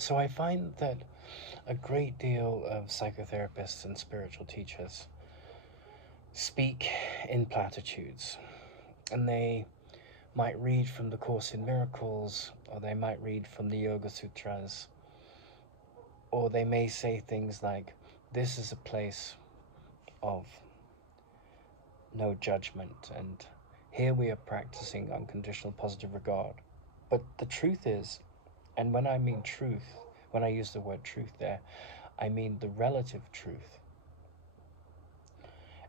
So I find that a great deal of psychotherapists and spiritual teachers speak in platitudes, and they might read from the Course in Miracles, or they might read from the Yoga Sutras, or they may say things like, this is a place of no judgment, and here we are practicing unconditional positive regard. But the truth is, and when I mean truth, when I use the word truth there, I mean the relative truth.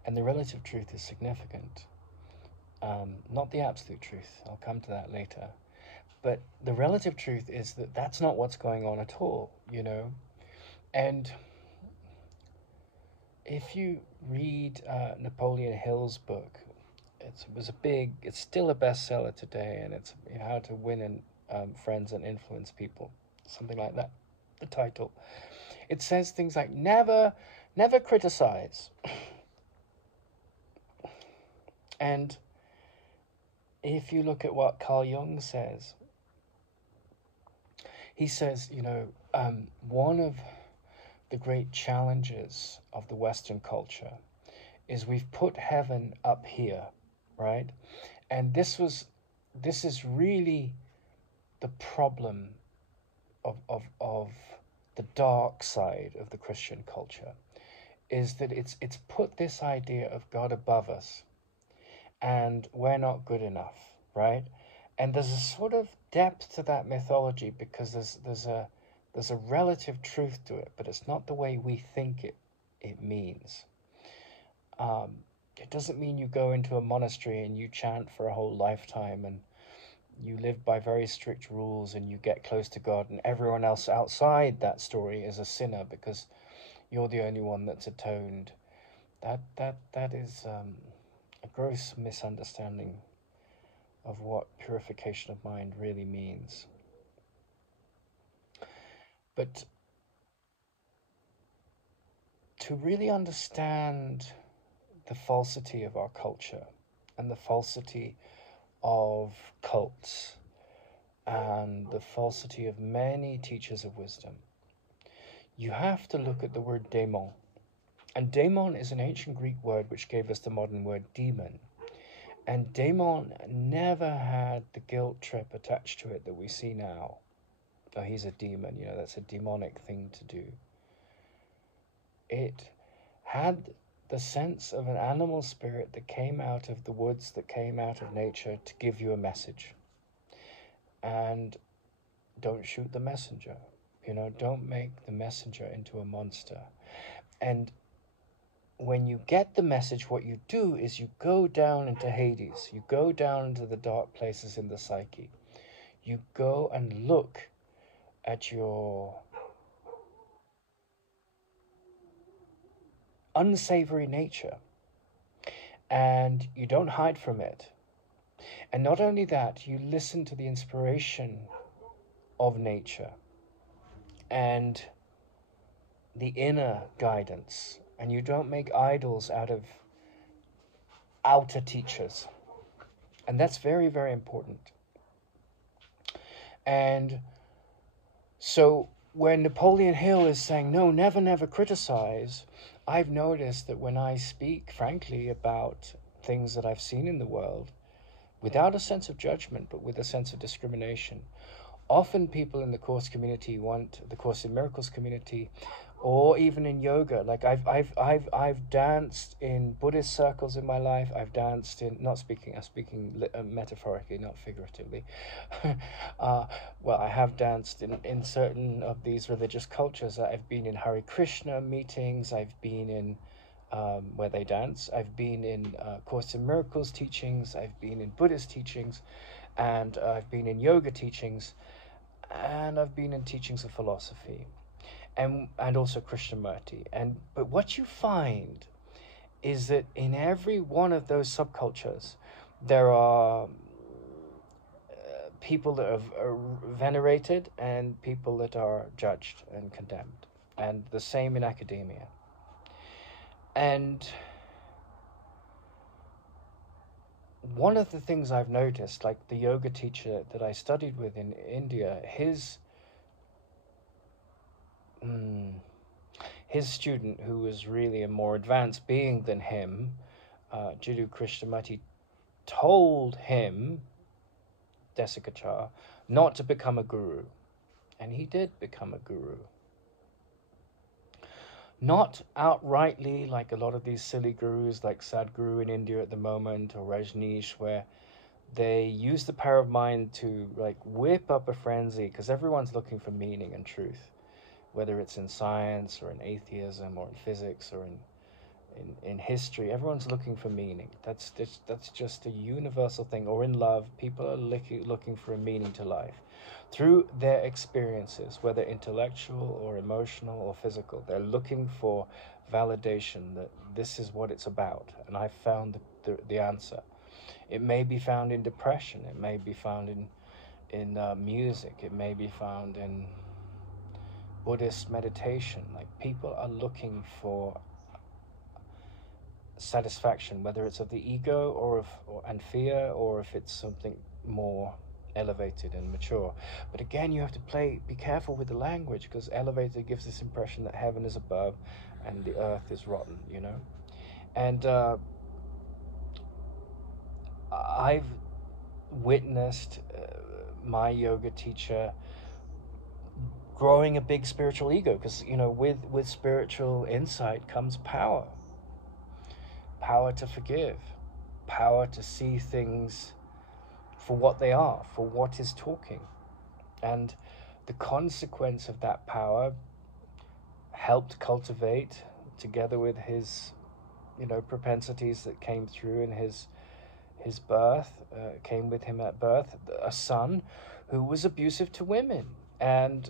And the relative truth is significant. Not the absolute truth, I'll come to that later. But the relative truth is that that's not what's going on at all, you know? And if you read Napoleon Hill's book, it's still a bestseller today, and it's How to Win Friends and Influence People, something like that, the title. It says things like, never criticize. And if you look at what Carl Jung says, he says, one of the great challenges of the Western culture is we've put heaven up here, right? And this is really the problem of the dark side of the Christian culture, is that it's put this idea of God above us, and we're not good enough, right? And there's a sort of depth to that mythology, because there's a relative truth to it, but it's not the way we think it means. It doesn't mean you go into a monastery and you chant for a whole lifetime and you live by very strict rules and you get close to God, and everyone else outside that story is a sinner because you're the only one that's atoned. That is a gross misunderstanding of what purification of mind really means. But to really understand the falsity of our culture and the falsity of cults and the falsity of many teachers of wisdom, you have to look at the word daemon. And daemon is an ancient Greek word which gave us the modern word demon. And daemon never had the guilt trip attached to it that we see now. Oh, he's a demon, that's a demonic thing to do. It had the sense of an animal spirit that came out of the woods, that came out of nature to give you a message. And don't shoot the messenger. Don't make the messenger into a monster. And when you get the message, what you do is you go down into Hades. You go down into the dark places in the psyche. You go and look at your unsavory nature, and you don't hide from it. And not only that, you listen to the inspiration of nature and the inner guidance, and you don't make idols out of outer teachers. And that's very, very important. And so when Napoleon Hill is saying, no, never criticize, I've noticed that when I speak frankly about things that I've seen in the world, without a sense of judgment, but with a sense of discrimination, often people in the Course community the Course in Miracles community, or even in yoga. Like I've danced in Buddhist circles in my life. I've danced in, I'm speaking metaphorically, not figuratively. Well, I have danced in certain of these religious cultures. I've been in Hare Krishna meetings. I've been in where they dance. I've been in Course in Miracles teachings. I've been in Buddhist teachings, and I've been in yoga teachings, and I've been in teachings of philosophy, and also Krishnamurti. But what you find is that in every one of those subcultures, there are people that are venerated and people that are judged and condemned, and the same in academia. And one of the things I've noticed, like the yoga teacher that I studied with in India, his his student, who was really a more advanced being than him, Jiddu Krishnamurti, told him, Desikachar, not to become a guru. And he did become a guru. Not outrightly like a lot of these silly gurus like Sadhguru in India at the moment, or Rajneesh, where they use the power of mind to like whip up a frenzy, because everyone's looking for meaning and truth, whether it's in science or in atheism or in physics or in history. Everyone's looking for meaning. That's just a universal thing. Or in love, people are looking for a meaning to life through their experiences, whether intellectual or emotional or physical. They're looking for validation that this is what it's about, and I found the answer. It may be found in depression, it may be found in music, it may be found in Buddhist meditation. Like, people are looking for satisfaction, whether it's of the ego and fear, or if it's something more elevated and mature. But again, you have to be careful with the language, because elevated gives this impression that heaven is above and the earth is rotten, you know. And I've witnessed my yoga teacher growing a big spiritual ego, because, you know, with spiritual insight comes power. Power to forgive, power to see things for what they are, for what is talking. And the consequence of that power helped cultivate, together with his, you know, propensities that came through in his birth, came with him at birth, a son who was abusive to women and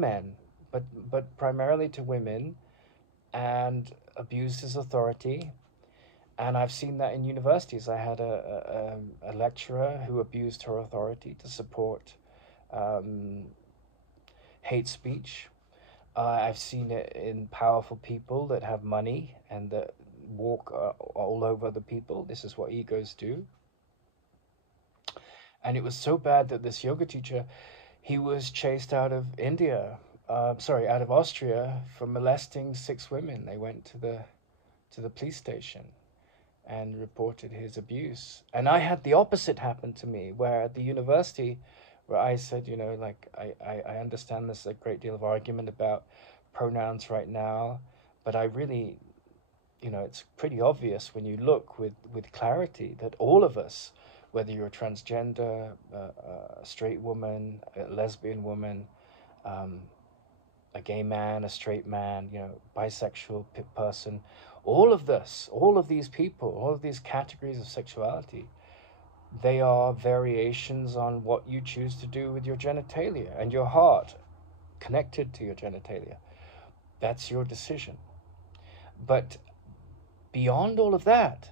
men, but primarily to women, and abused his authority. And I've seen that in universities. I had a lecturer who abused her authority to support hate speech. I've seen it in powerful people that have money and that walk all over the people. This is what egos do. And it was so bad that this yoga teacher, he was chased out of out of Austria for molesting 6 women. They went to the police station and reported his abuse. And I had the opposite happen to me, where at the university, where I said, you know, like, I understand there's a great deal of argument about pronouns right now, but I really, you know, it's pretty obvious when you look with clarity that all of us, whether you're a transgender, a straight woman, a lesbian woman, a gay man, a straight man, you know, bisexual person, all of these people, all of these categories of sexuality, they are variations on what you choose to do with your genitalia and your heart connected to your genitalia. That's your decision. But beyond all of that,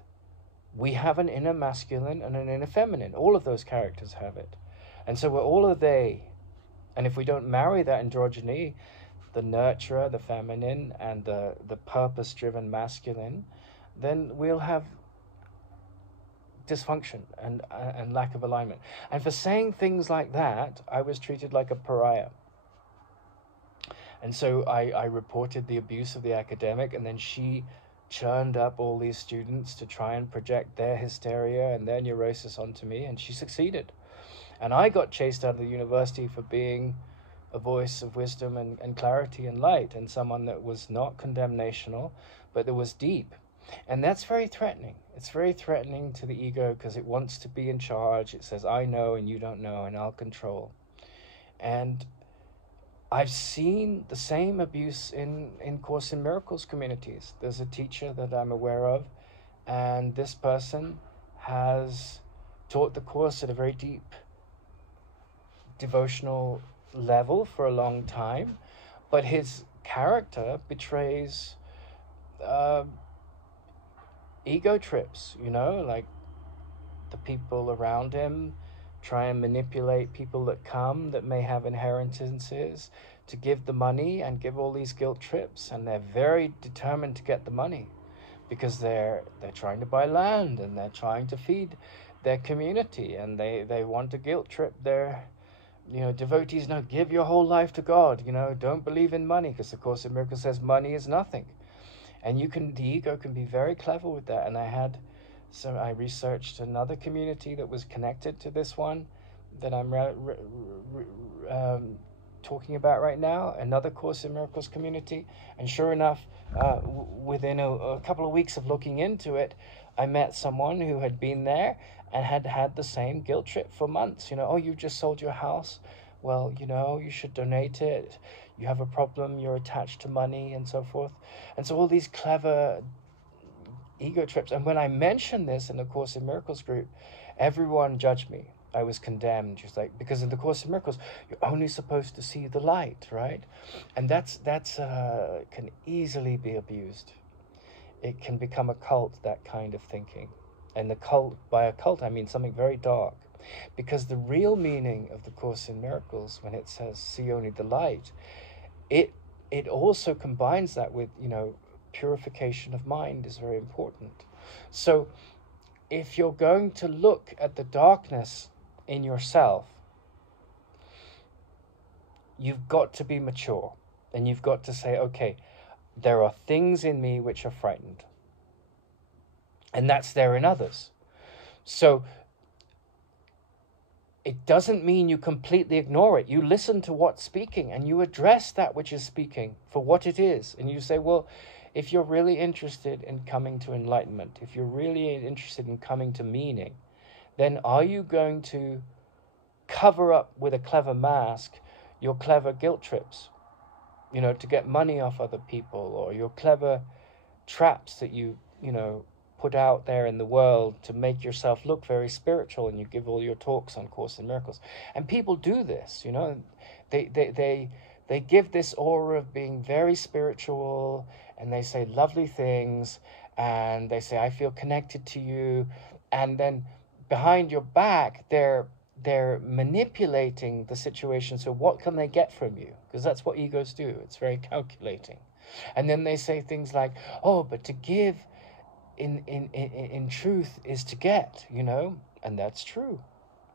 we have an inner masculine and an inner feminine. All of those characters have it. And so we're all a they. And if we don't marry that androgyny, the nurturer, the feminine, and the purpose-driven masculine, then we'll have dysfunction and lack of alignment. And for saying things like that, I was treated like a pariah. And so I reported the abuse of the academic, and then she churned up all these students to try and project their hysteria and their neurosis onto me, and she succeeded. And I got chased out of the university for being a voice of wisdom and clarity and light, and someone that was not condemnational, but that was deep. And that's very threatening. It's very threatening to the ego, because it wants to be in charge. It says, I know and you don't know, and I'll control. And I've seen the same abuse in Course in Miracles communities. There's a teacher that I'm aware of, and this person has taught the Course at a very deep devotional level for a long time, but his character betrays ego trips, you know, like the people around him try and manipulate people that come that may have inheritances to give the money and give all these guilt trips, and they're very determined to get the money because they're trying to buy land and they're trying to feed their community, and they want to guilt trip their devotees, no, give your whole life to God, don't believe in money, because the Course in Miracles says money is nothing. And the ego can be very clever with that. And I researched another community that was connected to this one that I'm talking about right now, another Course in Miracles community. And sure enough, within a couple of weeks of looking into it, I met someone who had been there and had had the same guilt trip for months. Oh, you just sold your house. Well, you should donate it. You have a problem, you're attached to money, and so forth. And so all these clever ego trips. And when I mentioned this in the Course in Miracles group, everyone judged me. I was condemned. Just like, because in the Course in Miracles, you're only supposed to see the light, right? And that's can easily be abused. It can become a cult, that kind of thinking. And by a cult, I mean something very dark. Because the real meaning of the Course in Miracles, when it says see only the light, it also combines that with, purification of mind is very important. So if you're going to look at the darkness in yourself, you've got to be mature, and you've got to say, okay, there are things in me which are frightened, and that's there in others. So it doesn't mean you completely ignore it. You listen to what's speaking, and you address that which is speaking for what it is. And you say, well, if you're really interested in coming to enlightenment, if you're really interested in coming to meaning, then are you going to cover up with a clever mask your clever guilt trips, to get money off other people, or your clever traps that you put out there in the world to make yourself look very spiritual, and you give all your talks on Course in Miracles. And people do this, they give this aura of being very spiritual, and they say lovely things, and they say, I feel connected to you. And then behind your back, they're manipulating the situation. So what can they get from you? Because that's what egos do. It's very calculating. And then they say things like, oh, but to give in truth is to get, and that's true.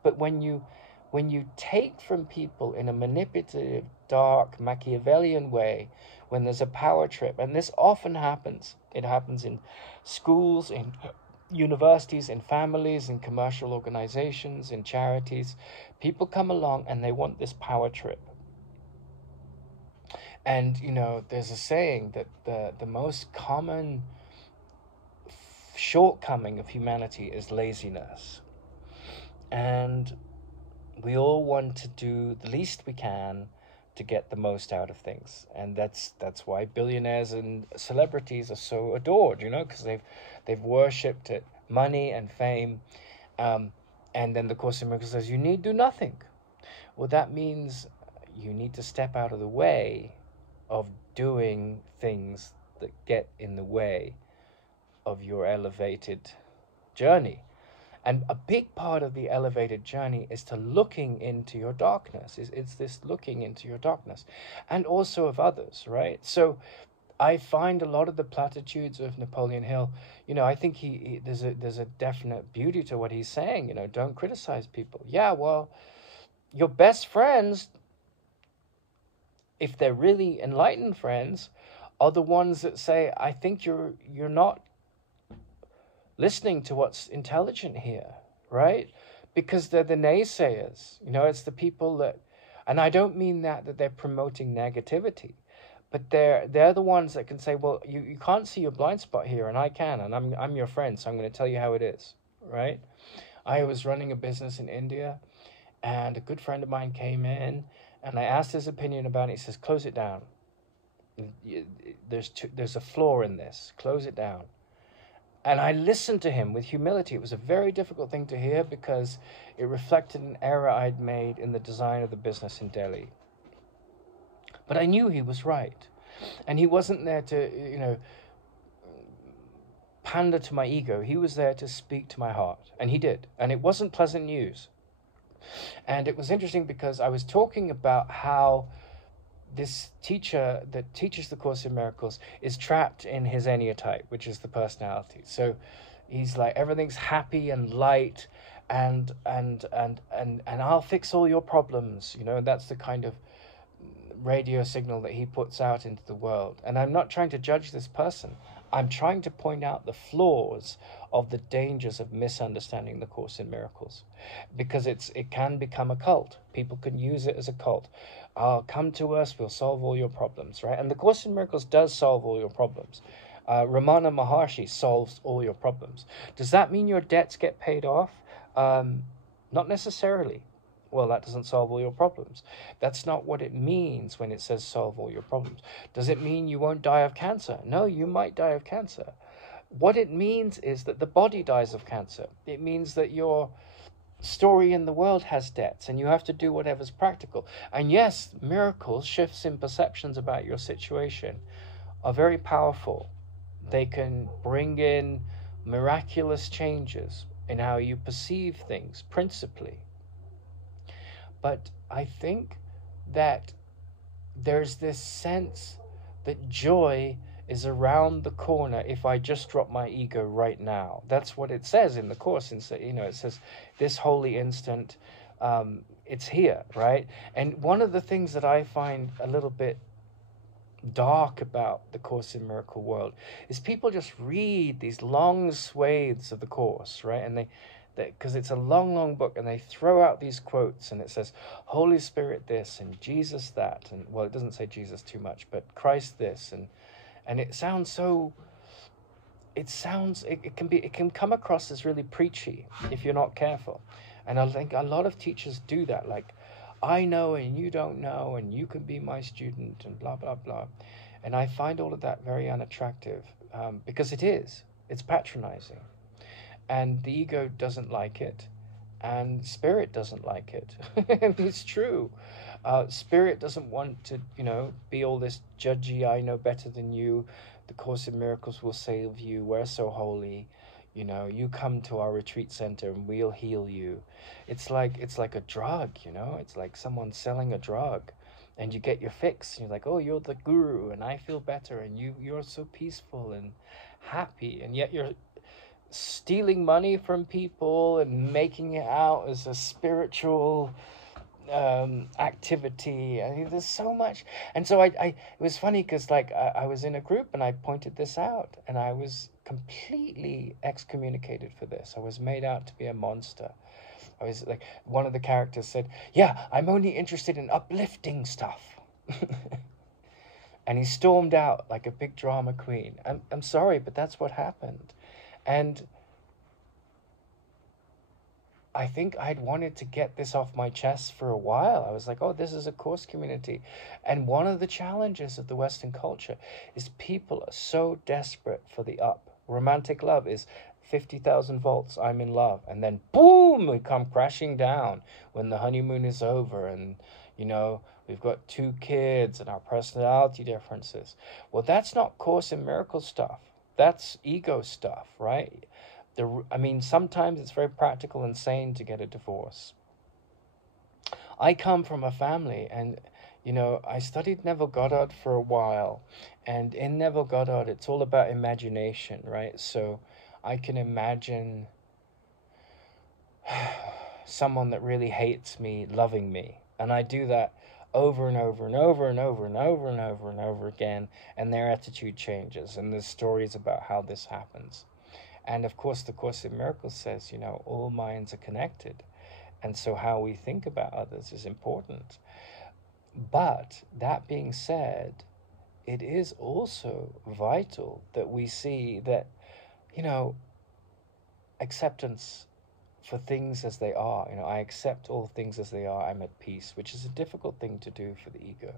But when you take from people in a manipulative, dark, Machiavellian way, when there's a power trip, and this often happens, it happens in schools, in universities, in families, in commercial organizations, in charities, people come along and they want this power trip. And, there's a saying that the most common shortcoming of humanity is laziness. And we all want to do the least we can to get the most out of things. And that's why billionaires and celebrities are so adored, because they've worshipped it, money and fame. And then the Course in Miracles says, you need do nothing. Well, that means you need to step out of the way of doing things that get in the way of your elevated journey. And a big part of the elevated journey is to looking into your darkness. It's this looking into your darkness, and also of others, right? So I find a lot of the platitudes of Napoleon Hill, I think there's a definite beauty to what he's saying. Don't criticize people. Yeah, well, your best friends, if they're really enlightened friends, are the ones that say, I think you're not listening to what's intelligent here, right? Because they're the naysayers. It's the people that, and I don't mean that they're promoting negativity, but they're the ones that can say, well, you can't see your blind spot here, and I can, and I'm your friend, so I'm going to tell you how it is, right? I was running a business in India, and a good friend of mine came in, and I asked his opinion about it. He says, close it down. There's a flaw in this. Close it down. And I listened to him with humility. It was a very difficult thing to hear because it reflected an error I'd made in the design of the business in Delhi. But I knew he was right. And he wasn't there to, pander to my ego. He was there to speak to my heart. And he did. And it wasn't pleasant news. And it was interesting because I was talking about how this teacher that teaches the Course in Miracles is trapped in his enneatype, which is the personality. So he's like, everything's happy and light, and I'll fix all your problems. You know, that's the kind of radio signal that he puts out into the world. And I'm not trying to judge this person. I'm trying to point out the flaws of the dangers of misunderstanding the Course in Miracles, because it can become a cult. People can use it as a cult. Come to us, we'll solve all your problems, right? And the Course in Miracles does solve all your problems. Ramana Maharshi solves all your problems. Does that mean your debts get paid off? Not necessarily. Well, that doesn't solve all your problems. That's not what it means when it says solve all your problems. Does it mean you won't die of cancer? No, you might die of cancer. What it means is that the body dies of cancer. It means that your story in the world has debts and you have to do whatever's practical. And yes, miracles, shifts in perceptions about your situation are very powerful. They can bring in miraculous changes in how you perceive things, principally. But I think that there's this sense that joy is around the corner if I just drop my ego right now. That's what it says in the Course. It says, this holy instant, it's here, right? And one of the things that I find a little bit dark about the Course in Miracle world is people just read these long swathes of the Course, right? And because it's a long book, and they throw out these quotes, and it says Holy Spirit this and Jesus that, and well, it doesn't say Jesus too much, but Christ this, and it sounds so, it can come across as really preachy if you're not careful. And I think a lot of teachers do that, like, I know and you don't know, and you can be my student, and blah blah blah. And I find all of that very unattractive, because it's patronizing. And the ego doesn't like it, and spirit doesn't like it. And it's true. Spirit doesn't want to, be all this judgy, I know better than you. The Course in Miracles will save you. We're so holy. You come to our retreat center and we'll heal you. It's like a drug, It's like someone selling a drug, and you get your fix. And you're like, oh, you're the guru, and I feel better, and you're so peaceful and happy, and yet you're stealing money from people and making it out as a spiritual activity. I mean, there's so much. And so it was funny because I was in a group and I pointed this out, and I was completely excommunicated for this. I was made out to be a monster. I was like, one of the characters said, yeah, I'm only interested in uplifting stuff. And he stormed out like a big drama queen. I'm sorry, but that's what happened. And I think I'd wanted to get this off my chest for a while. I was like, oh, this is a Course community. And one of the challenges of the Western culture is people are so desperate for the up. Romantic love is 50,000 volts, I'm in love. And then, boom, we come crashing down when the honeymoon is over, and, we've got 2 kids and our personality differences. Well, that's not Course in Miracles stuff. That's ego stuff, right? Sometimes it's very practical and sane to get a divorce. I come from a family, and, I studied Neville Goddard for a while. And in Neville Goddard, it's all about imagination, right? So I can imagine someone that really hates me loving me. And I do that over and over and over and over and over and over and over again, and their attitude changes, and there's stories about how this happens. And of course, the Course in Miracles says, all minds are connected, and so how we think about others is important. But that being said, it is also vital that we see that, acceptance for things as they are. I accept all things as they are. I'm at peace, which is a difficult thing to do for the ego.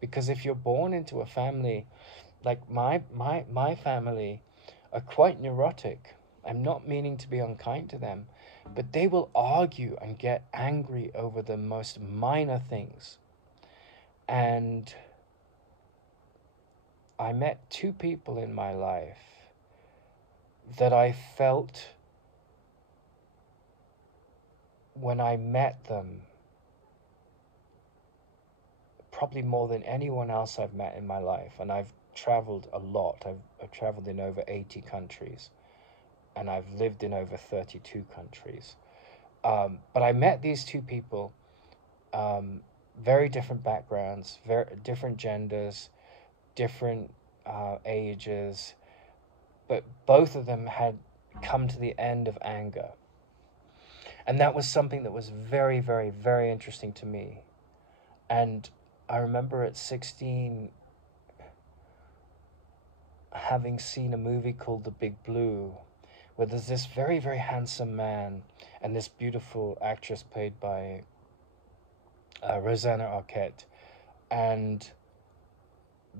Because if you're born into a family, like my family are quite neurotic. I'm not meaning to be unkind to them, but they will argue and get angry over the most minor things. And I met 2 people in my life that I felt, when I met them, probably more than anyone else I've met in my life. And I've traveled a lot. I've traveled in over 80 countries, and I've lived in over 32 countries. But I met these two people, um, very different backgrounds, very different genders, different ages, but both of them had come to the end of anger. And that was something that was very, very, very interesting to me. And I remember at 16 having seen a movie called The Big Blue, where there's this very, very handsome man and this beautiful actress played by Rosanna Arquette, and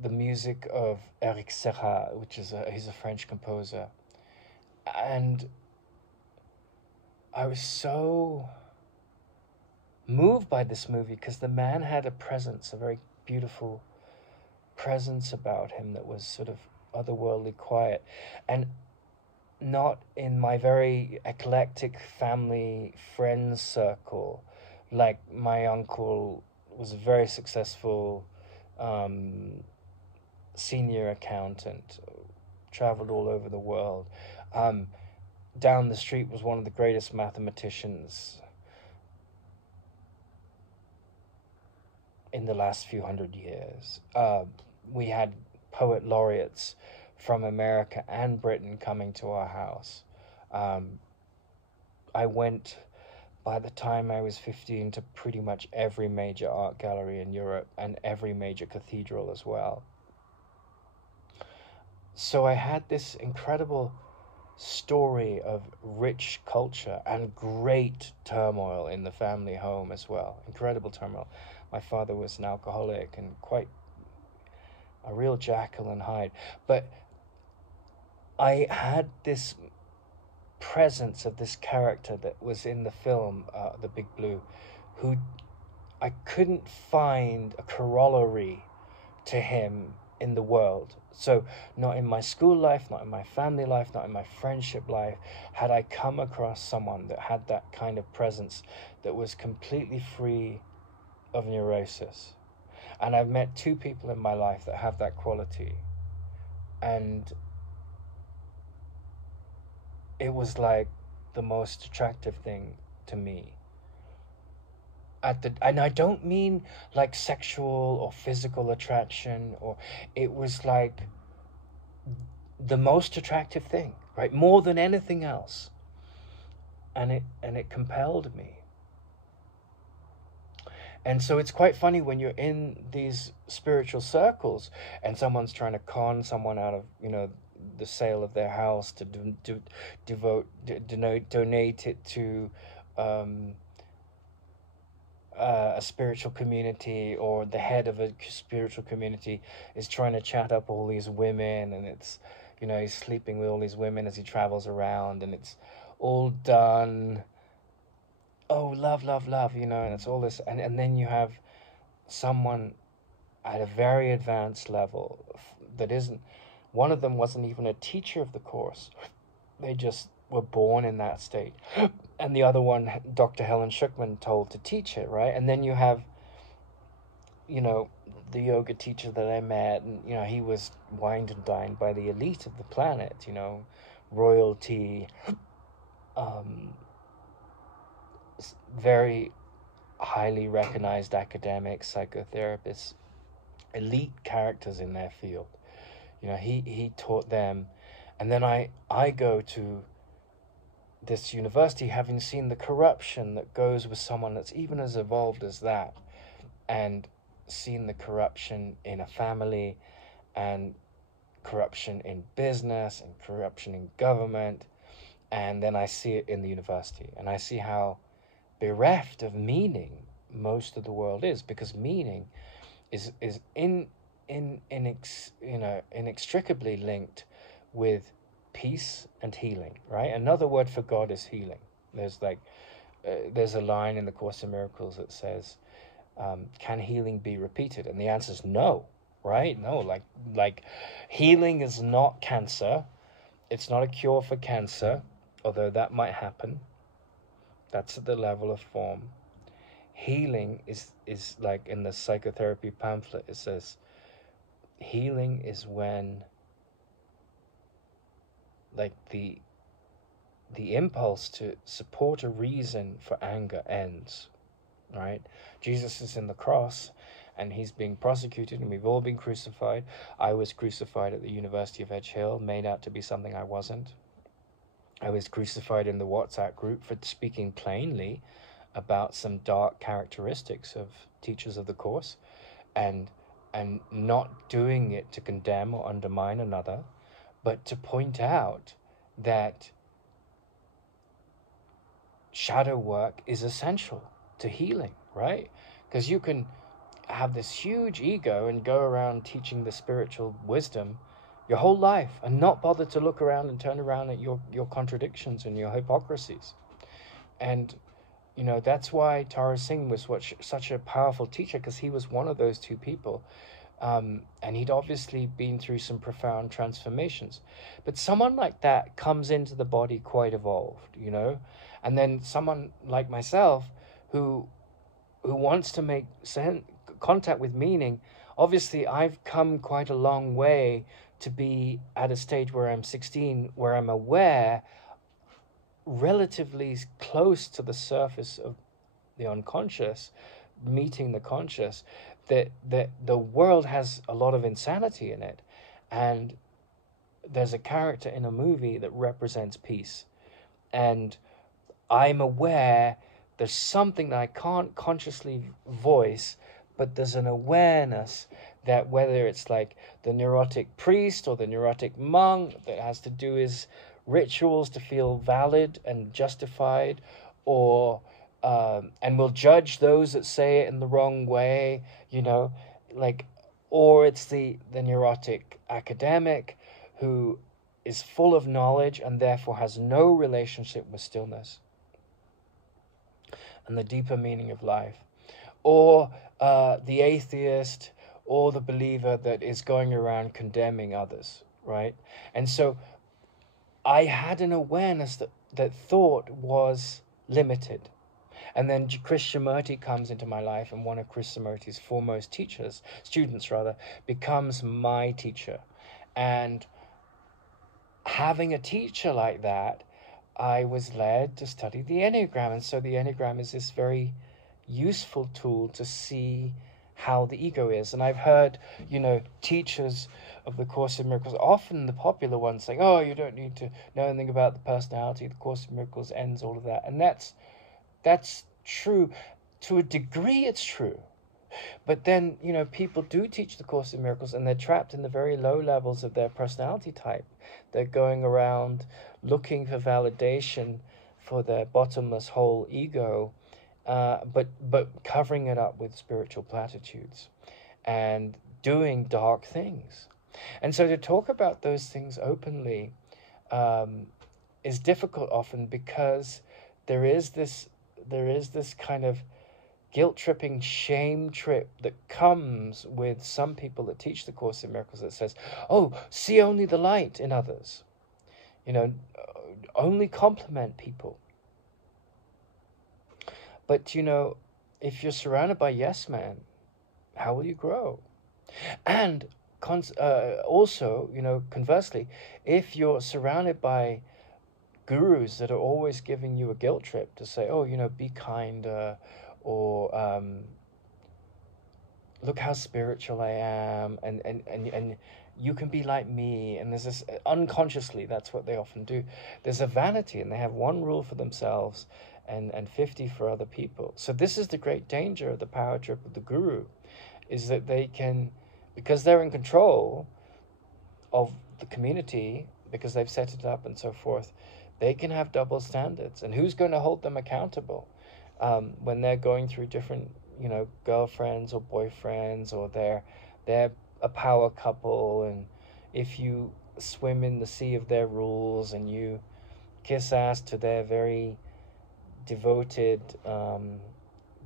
the music of Eric Serra, which is he's a French composer. And I was so moved by this movie because the man had a presence, a very beautiful presence about him that was sort of otherworldly quiet. And not in my very eclectic family friends circle. Like my uncle was a very successful senior accountant, traveled all over the world. Down the street was one of the greatest mathematicians in the last few hundred years. We had poet laureates from America and Britain coming to our house. I went, by the time I was 15, to pretty much every major art gallery in Europe and every major cathedral as well. So I had this incredible story of rich culture and great turmoil in the family home as well. Incredible turmoil. My father was an alcoholic and quite a real Jekyll and Hyde. But I had this presence of this character that was in the film, The Big Blue, who I couldn't find a corollary to him in the world. So not in my school life, not in my family life, not in my friendship life, had I come across someone that had that kind of presence that was completely free of neurosis. And I've met two people in my life that have that quality. And it was like the most attractive thing to me. And I don't mean like sexual or physical attraction, or it was like the most attractive thing, right? More than anything else. And it compelled me. And so it's quite funny when you're in these spiritual circles and someone's trying to con someone out of, the sale of their house to donate it to a spiritual community, or the head of a spiritual community is trying to chat up all these women, and it's, he's sleeping with all these women as he travels around, and it's all done, oh, love, love, love, and it's all this, and then you have someone at a very advanced level that isn't, one of them wasn't even a teacher of the course. They just were born in that state. And the other one, Dr. Helen Schuckman, told to teach it, right? And then you have, the yoga teacher that I met, and, he was wined and dined by the elite of the planet, royalty, very highly recognized academics, psychotherapists, elite characters in their field. He taught them. And then I go to this university having seen the corruption that goes with someone that's even as evolved as that, and seen the corruption in a family, and corruption in business, and corruption in government. And then I see it in the university, and I see how bereft of meaning most of the world is, because meaning is inextricably linked with peace and healing, right? Another word for God is healing. There's a line in the Course in Miracles that says, can healing be repeated? And the answer is no, right? No, like healing is not cancer. It's not a cure for cancer, although that might happen. That's at the level of form. Healing is like in the psychotherapy pamphlet, it says, healing is when like the the impulse to support a reason for anger ends, right? Jesus is in the cross and he's being prosecuted, and we've all been crucified. I was crucified at the University of Edge Hill, made out to be something I wasn't. I was crucified in the WhatsApp group for speaking plainly about some dark characteristics of teachers of the course, and not doing it to condemn or undermine another, but to point out that shadow work is essential to healing, right? Because you can have this huge ego and go around teaching the spiritual wisdom your whole life and not bother to look around and turn around at your contradictions and your hypocrisies. And that's why Tara Singh was such a powerful teacher, because he was one of those two people. And he'd obviously been through some profound transformations. But someone like that comes into the body quite evolved, and then someone like myself who wants to make contact with meaning. Obviously, I've come quite a long way to be at a stage where I'm 16, where I'm aware, relatively close to the surface of the unconscious, meeting the conscious, that the world has a lot of insanity in it. And there's a character in a movie that represents peace. And I'm aware there's something that I can't consciously voice, but there's an awareness that whether it's like the neurotic priest or the neurotic monk that has to do his rituals to feel valid and justified, or and will judge those that say it in the wrong way, or it's the neurotic academic who is full of knowledge and therefore has no relationship with stillness and the deeper meaning of life, or the atheist or the believer that is going around condemning others, right? And so I had an awareness that thought was limited. And then Krishnamurti comes into my life, and one of Krishnamurti's foremost students, becomes my teacher. And having a teacher like that, I was led to study the Enneagram. And so the Enneagram is this very useful tool to see how the ego is. And I've heard, teachers of the Course in Miracles, often the popular ones, saying, oh, you don't need to know anything about the personality. The Course in Miracles ends all of that. And that's true. To a degree, it's true. But then, people do teach the Course in Miracles, and they're trapped in the very low levels of their personality type. They're going around looking for validation for their bottomless whole ego, but covering it up with spiritual platitudes and doing dark things. And so to talk about those things openly is difficult often, because there is this kind of guilt-tripping shame trip that comes with some people that teach the Course in Miracles, that says, oh, see only the light in others, only compliment people. But, if you're surrounded by yes men, how will you grow? And also, conversely, if you're surrounded by gurus that are always giving you a guilt trip to say, oh, be kinder, or look how spiritual I am, and you can be like me, and there's this, unconsciously, that's what they often do. There's a vanity, and they have one rule for themselves and 50 for other people. So this is the great danger of the power trip of the guru, is that they can, because they're in control of the community, because they've set it up and so forth, they can have double standards. And who's going to hold them accountable when they're going through different, girlfriends or boyfriends, or they're a power couple, and if you swim in the sea of their rules and you kiss ass to their very devoted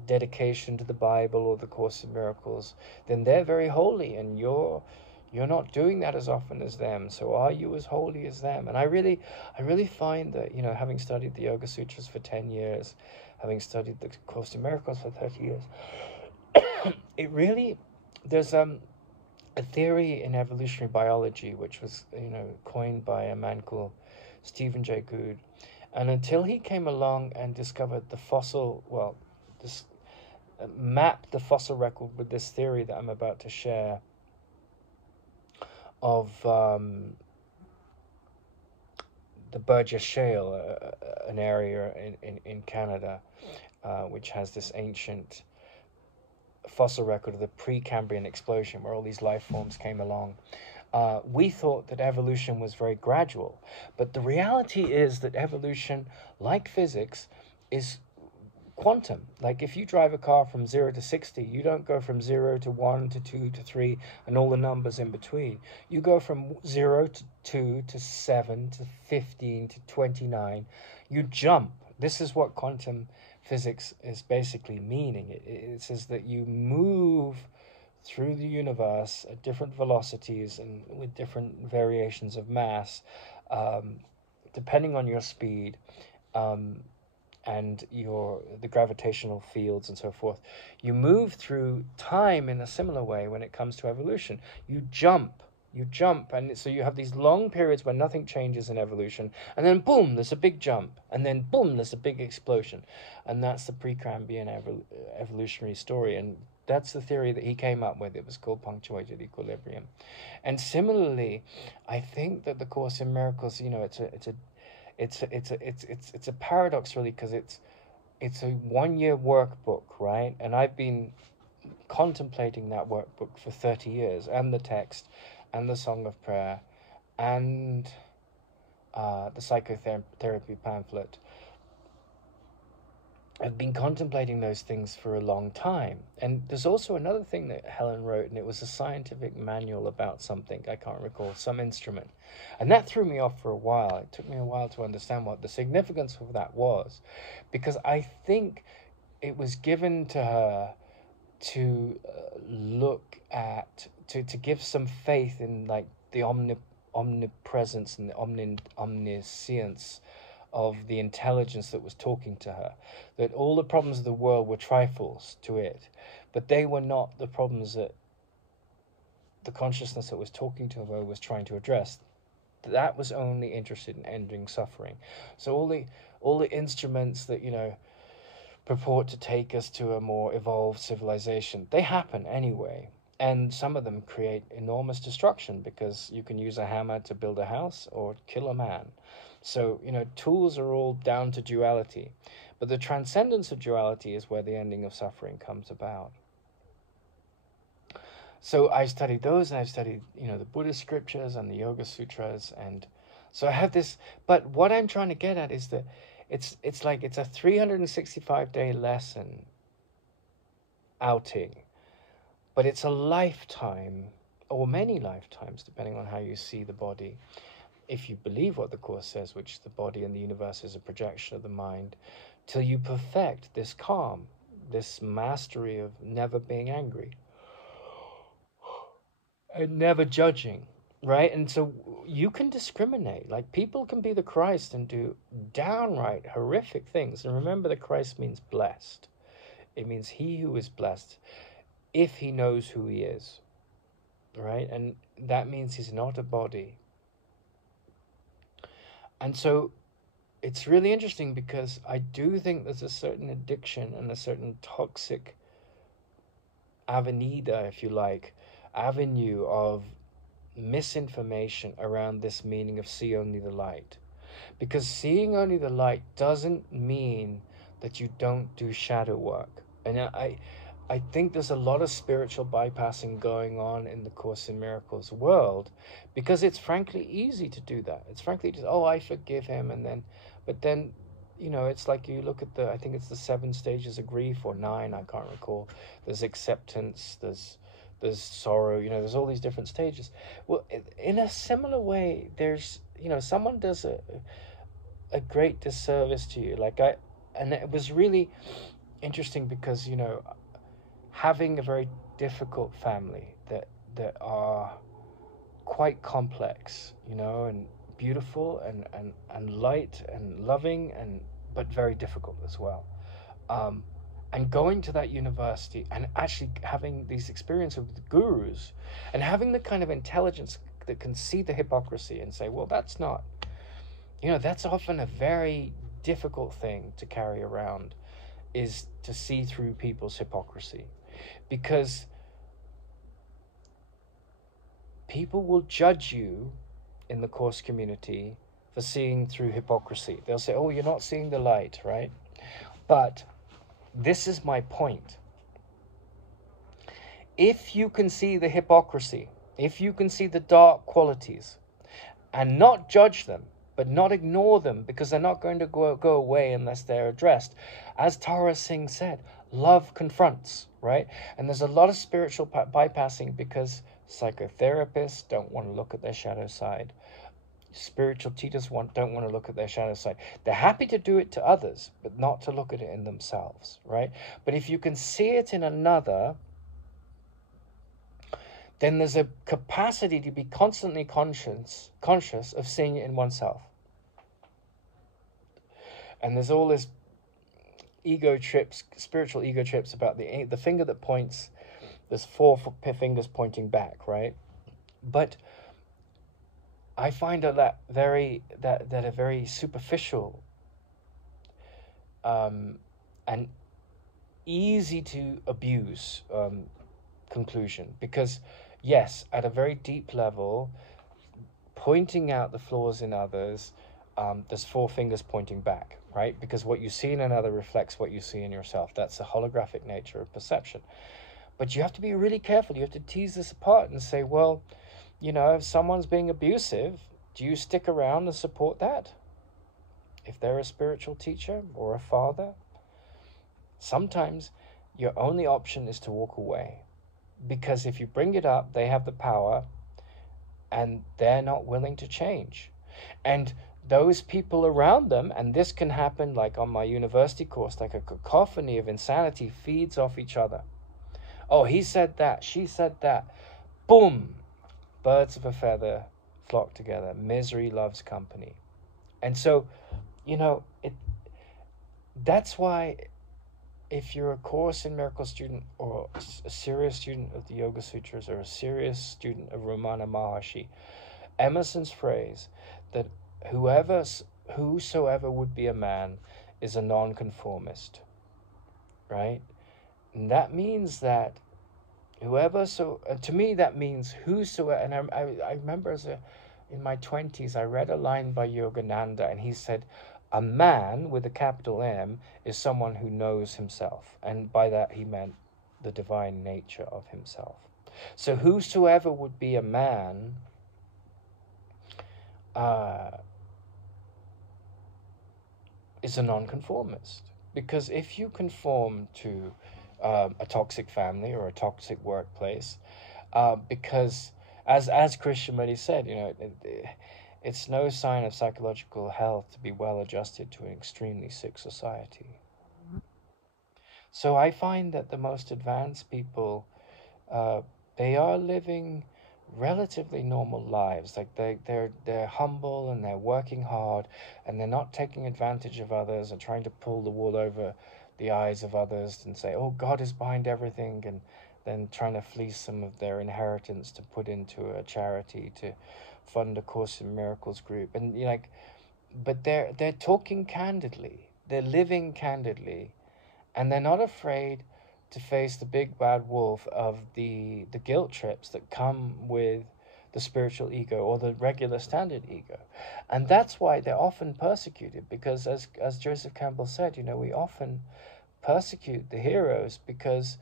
dedication to the Bible or the Course in Miracles, then they're very holy, and you're not doing that as often as them. So are you as holy as them? And I really find that, having studied the Yoga Sutras for 10 years, having studied the Course in Miracles for 30 years, it really, there's a theory in evolutionary biology which was, coined by a man called Stephen Jay Gould, And until he came along and discovered the fossil, well, this mapped the fossil record with this theory that I'm about to share of the Burgess Shale, an area in Canada, which has this ancient fossil record of the Precambrian explosion where all these life forms came along. We thought that evolution was very gradual, but the reality is that evolution, like physics, is quantum. Like if you drive a car from 0 to 60, you don't go from 0 to 1 to 2 to 3 and all the numbers in between. You go from 0 to 2 to 7 to 15 to 29. You jump. This is what quantum physics is basically meaning. It says that you move through the universe at different velocities and with different variations of mass, depending on your speed, and the gravitational fields and so forth. You move through time in a similar way when it comes to evolution. You jump, and so you have these long periods where nothing changes in evolution, and then boom, there's a big jump, and then boom, there's a big explosion. And that's the Precambrian evolutionary story, and that's the theory that he came up with. It was called punctuated equilibrium. And similarly, I think that the Course in Miracles, it's a paradox really, because it's a 1-year workbook, right? And I've been contemplating that workbook for 30 years, and the text, and the Song of Prayer, and the psychotherapy pamphlet. I've been contemplating those things for a long time. And there's also another thing that Helen wrote, and it was a scientific manual about something, I can't recall, some instrument. And that threw me off for a while. It took me a while to understand what the significance of that was, because I think it was given to her to look at, to give some faith in like the omnipresence and the omniscience of the intelligence that was talking to her, that all the problems of the world were trifles to it, but they were not the problems that the consciousness that was talking to her was trying to address. That was only interested in ending suffering. So all the instruments that, purport to take us to a more evolved civilization, they happen anyway. And some of them create enormous destruction, because you can use a hammer to build a house or kill a man. So, tools are all down to duality. But the transcendence of duality is where the ending of suffering comes about. So I studied those, and I've studied, the Buddhist scriptures and the Yoga Sutras. And so I have this, but what I'm trying to get at is that it's like it's a 365-day lesson outing, but it's a lifetime, or many lifetimes, depending on how you see the body. If you believe what the Course says, which the body and the universe is a projection of the mind, till you perfect this calm, this mastery of never being angry and never judging, right? And so you can discriminate. Like, people can be the Christ and do downright horrific things. And remember, the Christ means blessed. It means he who is blessed if he knows who he is, right? And that means he's not a body. And so it's really interesting, because I do think there's a certain addiction and a certain toxic avenida, if you like, avenue of misinformation around this meaning of see only the light. Because seeing only the light doesn't mean that you don't do shadow work. And I think there's a lot of spiritual bypassing going on in the Course in Miracles world, because it's frankly easy to do that. It's frankly just, I forgive him, but then, it's like you look at I think it's the 7 stages of grief, or 9, I can't recall. There's acceptance, there's sorrow, there's all these different stages. Well, in a similar way, there's, someone does a great disservice to you. And it was really interesting, because, having a very difficult family that are quite complex, and beautiful and light and loving, but very difficult as well. And going to that university and actually having these experiences with the gurus, and having the kind of intelligence that can see the hypocrisy and say, well, that's not That's often a very difficult thing to carry around, is to see through people's hypocrisy, because people will judge you in the course community for seeing through hypocrisy. They'll say, oh, you're not seeing the light, right? But this is my point. If you can see the hypocrisy, if you can see the dark qualities and not judge them, but not ignore them, because they're not going to go away unless they're addressed. As Tara Singh said, love confronts, right? And there's a lot of spiritual bypassing because psychotherapists don't want to look at their shadow side. Spiritual teachers don't want to look at their shadow side. They're happy to do it to others, but not to look at it in themselves, right? But if you can see it in another, then there's a capacity to be constantly conscious of seeing it in oneself. And there's all this ego trips, spiritual ego trips about the finger that points. There's 4 fingers pointing back, right? But I find that a very superficial and easy to abuse conclusion, because yes, at a very deep level, pointing out the flaws in others, there's 4 fingers pointing back, right? Because what you see in another reflects what you see in yourself. That's the holographic nature of perception. But you have to be really careful. You have to tease this apart and say, well, if someone's being abusive, do you stick around and support that? If they're a spiritual teacher or a father, sometimes your only option is to walk away. Because if you bring it up, they have the power and they're not willing to change. And those people around them, and this can happen like on my university course, like a cacophony of insanity feeds off each other. Oh, he said that, she said that. Boom! Birds of a feather flock together. Misery loves company. And so, that's why if you're a Course in Miracles student or a serious student of the Yoga Sutras or a serious student of Ramana Maharshi, Emerson's phrase that whosoever would be a man is a nonconformist, right? And that means that to me that means whosoever. And I remember in my 20s I read a line by Yogananda, and he said, a man with a capital M is someone who knows himself, and by that he meant the divine nature of himself. So whosoever would be a man is a nonconformist, because if you conform to a toxic family or a toxic workplace, because as Krishnamurti said, it's no sign of psychological health to be well adjusted to an extremely sick society. So I find that the most advanced people, they are living relatively normal lives. Like they're humble and they're working hard, and they're not taking advantage of others and trying to pull the wool over the eyes of others and say, oh, God is behind everything, and then trying to fleece some of their inheritance to put into a charity to fund a Course in Miracles group. And but they're talking candidly, they're living candidly, and they're not afraid to face the big bad wolf of the guilt trips that come with the spiritual ego or the regular standard ego. And that's why they're often persecuted, because as Joseph Campbell said, we often persecute the heroes because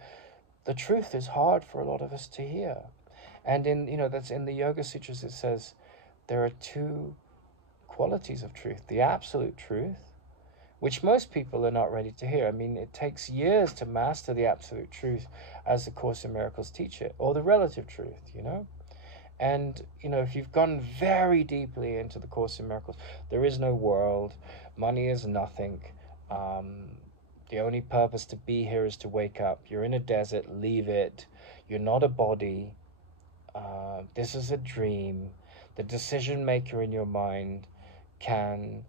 the truth is hard for a lot of us to hear. And that's in the Yoga Sutras, it says there are 2 qualities of truth: the absolute truth, which most people are not ready to hear. I mean, it takes years to master the absolute truth as the Course in Miracles teach it, or the relative truth, And, if you've gone very deeply into the Course in Miracles, there is no world, money is nothing, the only purpose to be here is to wake up. You're in a desert, leave it. You're not a body. This is a dream. The decision maker in your mind can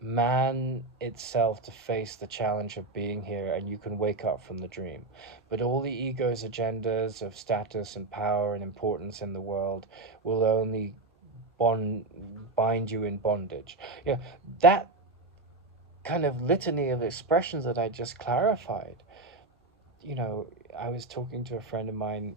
man itself to face the challenge of being here, and you can wake up from the dream. But all the ego's agendas of status and power and importance in the world will only bind you in bondage. You know, that kind of litany of expressions that I just clarified. You know, I was talking to a friend of mine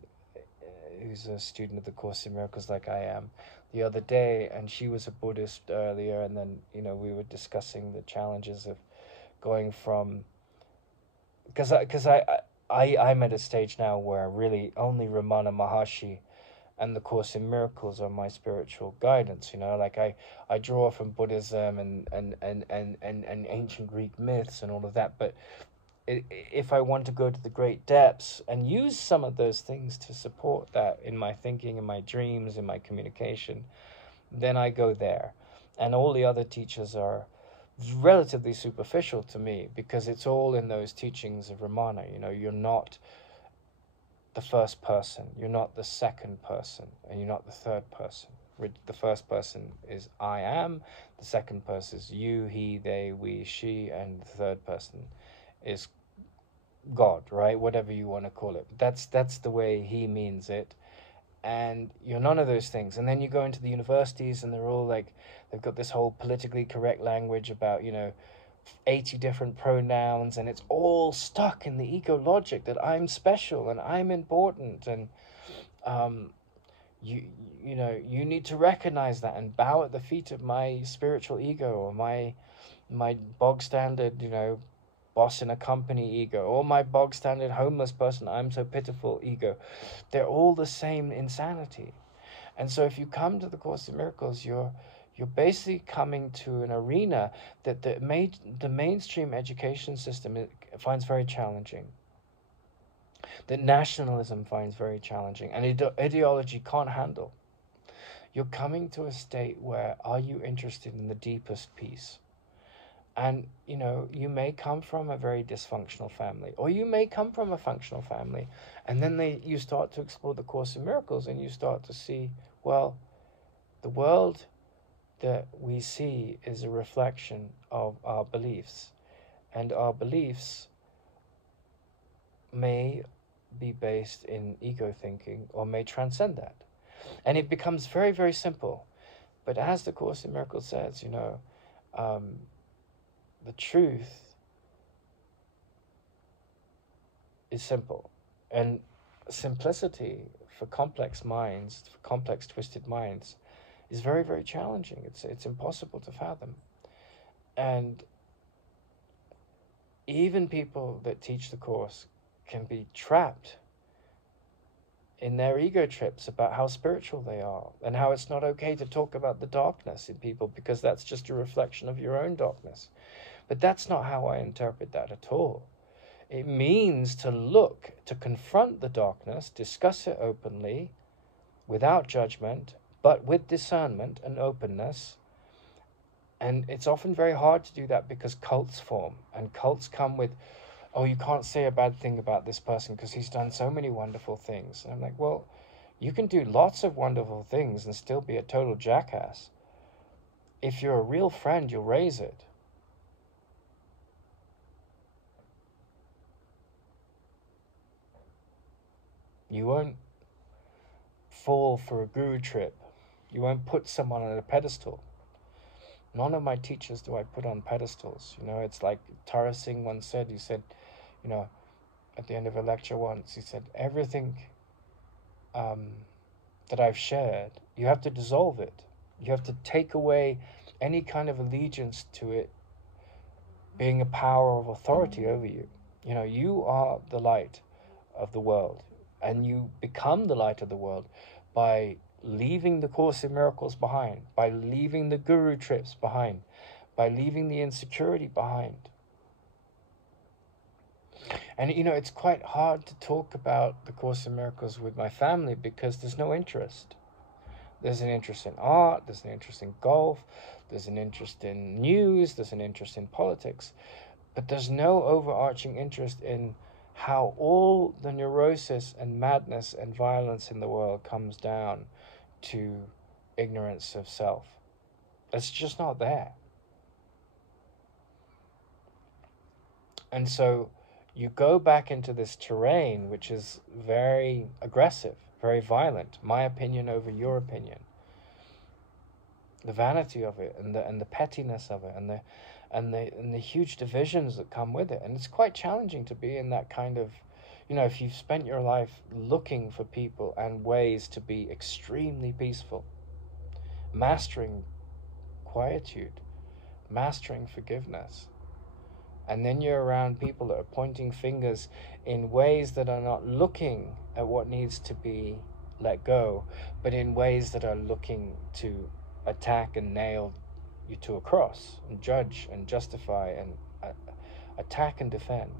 who's a student of the Course in Miracles like I am the other day, and she was a Buddhist earlier, and then, you know, we were discussing the challenges of going from, because I'm at a stage now where really only Ramana Maharshi and the Course in Miracles are my spiritual guidance. You know, like I draw from Buddhism and ancient Greek myths and all of that, but if I want to go to the great depths and use some of those things to support that in my thinking, in my dreams, in my communication, then I go there. And all the other teachers are relatively superficial to me, because it's all in those teachings of Ramana. You know, you're not the first person, you're not the second person, and you're not the third person. The first person is I am, the second person is you, he, they, we, she, and the third person is God, right? Whatever you want to call it. That's the way he means it. And you're none of those things. And then you go into the universities and they're all like, they've got this whole politically correct language about, you know, 80 different pronouns, and it's all stuck in the ego logic that I'm special and I'm important, and you know, you need to recognize that and bow at the feet of my spiritual ego, or my bog standard, you know, boss in a company ego, or my bog standard homeless person, I'm so pitiful ego. They're all the same insanity. And so if you come to the Course in Miracles, you're basically coming to an arena that the mainstream education system finds very challenging, that nationalism finds very challenging, and ideology can't handle. You're coming to a state where, are you interested in the deepest peace? And, you know, you may come from a very dysfunctional family, or you may come from a functional family, and then you start to explore the Course in Miracles, and you start to see, well, the world that we see is a reflection of our beliefs, and our beliefs may be based in ego thinking, or may transcend that. And it becomes very, very simple. But as the Course in Miracles says, you know, the truth is simple. And simplicity for complex minds, for complex, twisted minds, is very, very challenging. It's impossible to fathom. And even people that teach the Course can be trapped in their ego trips about how spiritual they are, and how it's not okay to talk about the darkness in people, because that's just a reflection of your own darkness. But that's not how I interpret that at all. It means to look, to confront the darkness, discuss it openly, without judgment, but with discernment and openness. And it's often very hard to do that because cults form, and cults come with, oh, you can't say a bad thing about this person because he's done so many wonderful things. And I'm like, well, you can do lots of wonderful things and still be a total jackass. If you're a real friend, you'll raise it. You won't fall for a guru trip. You won't put someone on a pedestal. None of my teachers do I put on pedestals. You know, it's like Tara Singh once said, he said, you know, at the end of a lecture once, he said, everything that I've shared, you have to dissolve it. You have to take away any kind of allegiance to it being a power of authority over you. You know, you are the light of the world, and you become the light of the world by leaving the Course in Miracles behind, by leaving the guru trips behind, by leaving the insecurity behind. And, you know, it's quite hard to talk about the Course in Miracles with my family because there's no interest. There's an interest in art, there's an interest in golf, there's an interest in news, there's an interest in politics, but there's no overarching interest in how all the neurosis and madness and violence in the world comes down to ignorance of self. It's just not there. And so you go back into this terrain which is very aggressive, very violent, my opinion over your opinion. the vanity of it, and the pettiness of it, and the huge divisions that come with it. And it's quite challenging to be in that kind of, if you've spent your life looking for people and ways to be extremely peaceful, mastering quietude, mastering forgiveness, and then you're around people that are pointing fingers in ways that are not looking at what needs to be let go, but in ways that are looking to attack and nail you to a cross, and judge and justify and attack and defend.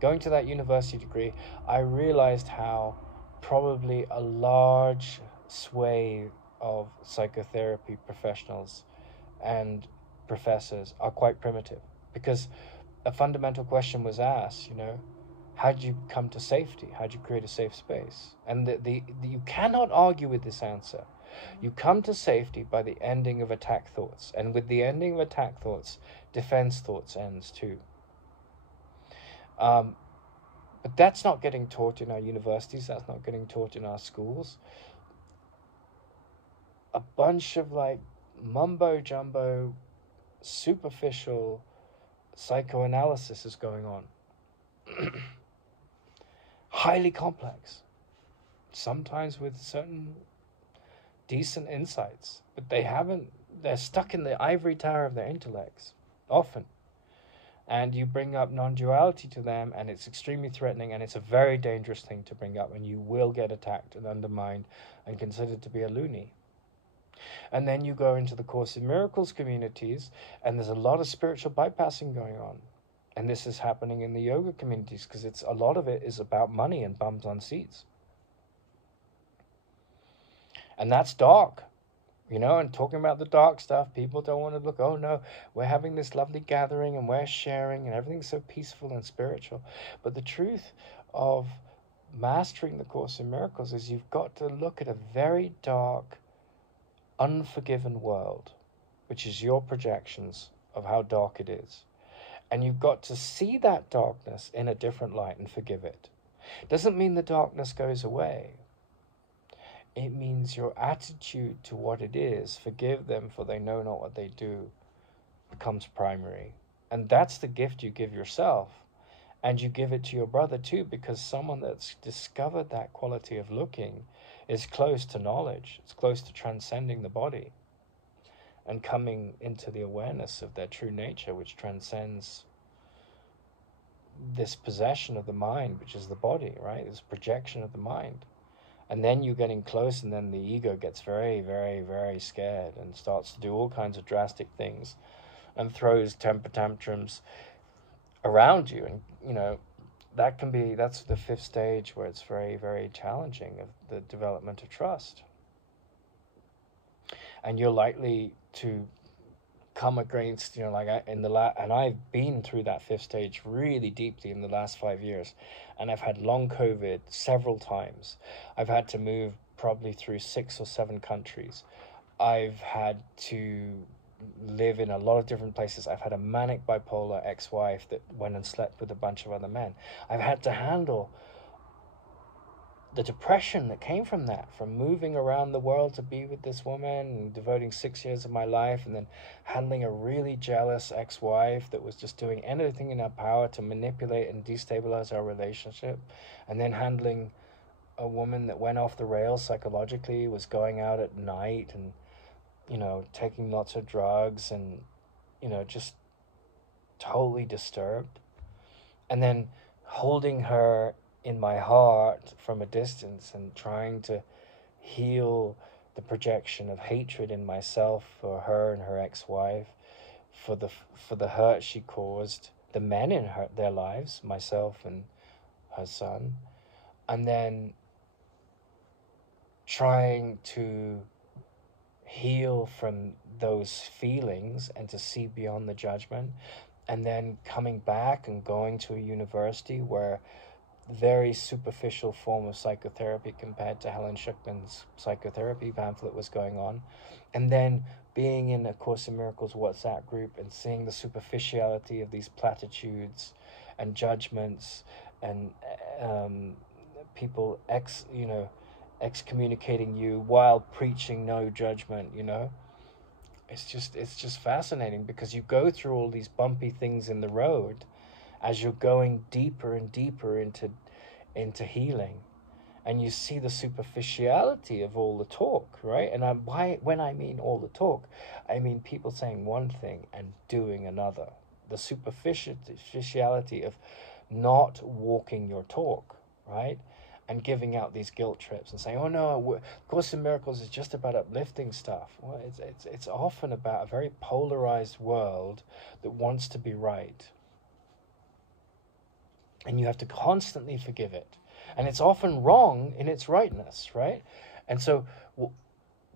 Going to that university degree, I realized how probably a large swathe of psychotherapy professionals and professors are quite primitive, because a fundamental question was asked, how did you come to safety? How did you create a safe space? And you cannot argue with this answer. You come to safety by the ending of attack thoughts. And with the ending of attack thoughts, defense thoughts ends too. But that's not getting taught in our universities. That's not getting taught in our schools. A bunch of mumbo jumbo, superficial psychoanalysis is going on. Highly complex, sometimes with certain decent insights, but they're stuck in the ivory tower of their intellects, often. And you bring up non-duality to them, and it's extremely threatening, and it's a very dangerous thing to bring up, and you will get attacked and undermined and considered to be a loony. And then you go into the Course in Miracles communities, and there's a lot of spiritual bypassing going on. And this is happening in the yoga communities, because a lot of it is about money and bums on seats. And that's dark, and talking about the dark stuff, people don't want to look, oh no, we're having this lovely gathering and we're sharing and everything's so peaceful and spiritual. But the truth of mastering the Course in Miracles is you've got to look at a very dark, unforgiven world, which is your projections of how dark it is. And you've got to see that darkness in a different light and forgive it. Doesn't mean the darkness goes away. It means your attitude to what it is, forgive them for they know not what they do, becomes primary. And that's the gift you give yourself. And you give it to your brother too, because someone that's discovered that quality of looking is close to knowledge. It's close to transcending the body and coming into the awareness of their true nature, which transcends this possession of the mind, which is the body, right? This projection of the mind. And then you're getting close, and then the ego gets very, very, very scared and starts to do all kinds of drastic things and throws temper tantrums around you. And, that's the fifth stage, where it's very, very challenging, of the development of trust. And you're likely to come against, and I've been through that fifth stage really deeply in the last 5 years, and I've had long COVID several times. I've had to move probably through 6 or 7 countries. I've had to live in a lot of different places. I've had a manic bipolar ex-wife that went and slept with a bunch of other men. I've had to handle the depression that came from that, from moving around the world to be with this woman and devoting 6 years of my life, and then handling a really jealous ex-wife that was just doing anything in her power to manipulate and destabilize our relationship, and then handling a woman that went off the rails psychologically, was going out at night and taking lots of drugs and just totally disturbed, and then holding her in my heart from a distance and trying to heal the projection of hatred in myself for her and her ex-wife, for the hurt she caused the men in their lives, myself and her son, and then trying to heal from those feelings and to see beyond the judgment, and then coming back and going to a university where very superficial form of psychotherapy compared to Helen Schuckman's psychotherapy pamphlet was going on, and then being in a Course in Miracles WhatsApp group and seeing the superficiality of these platitudes and judgments and people excommunicating you while preaching no judgment, it's just fascinating, because you go through all these bumpy things in the road as you're going deeper and deeper into healing, and you see the superficiality of all the talk, right? And when I mean all the talk, I mean people saying one thing and doing another. The superficiality of not walking your talk, right? And giving out these guilt trips and saying, "Oh no, Course in Miracles is just about uplifting stuff." Well, it's often about a very polarized world that wants to be right, and you have to constantly forgive it, and it's often wrong in its rightness, right? And so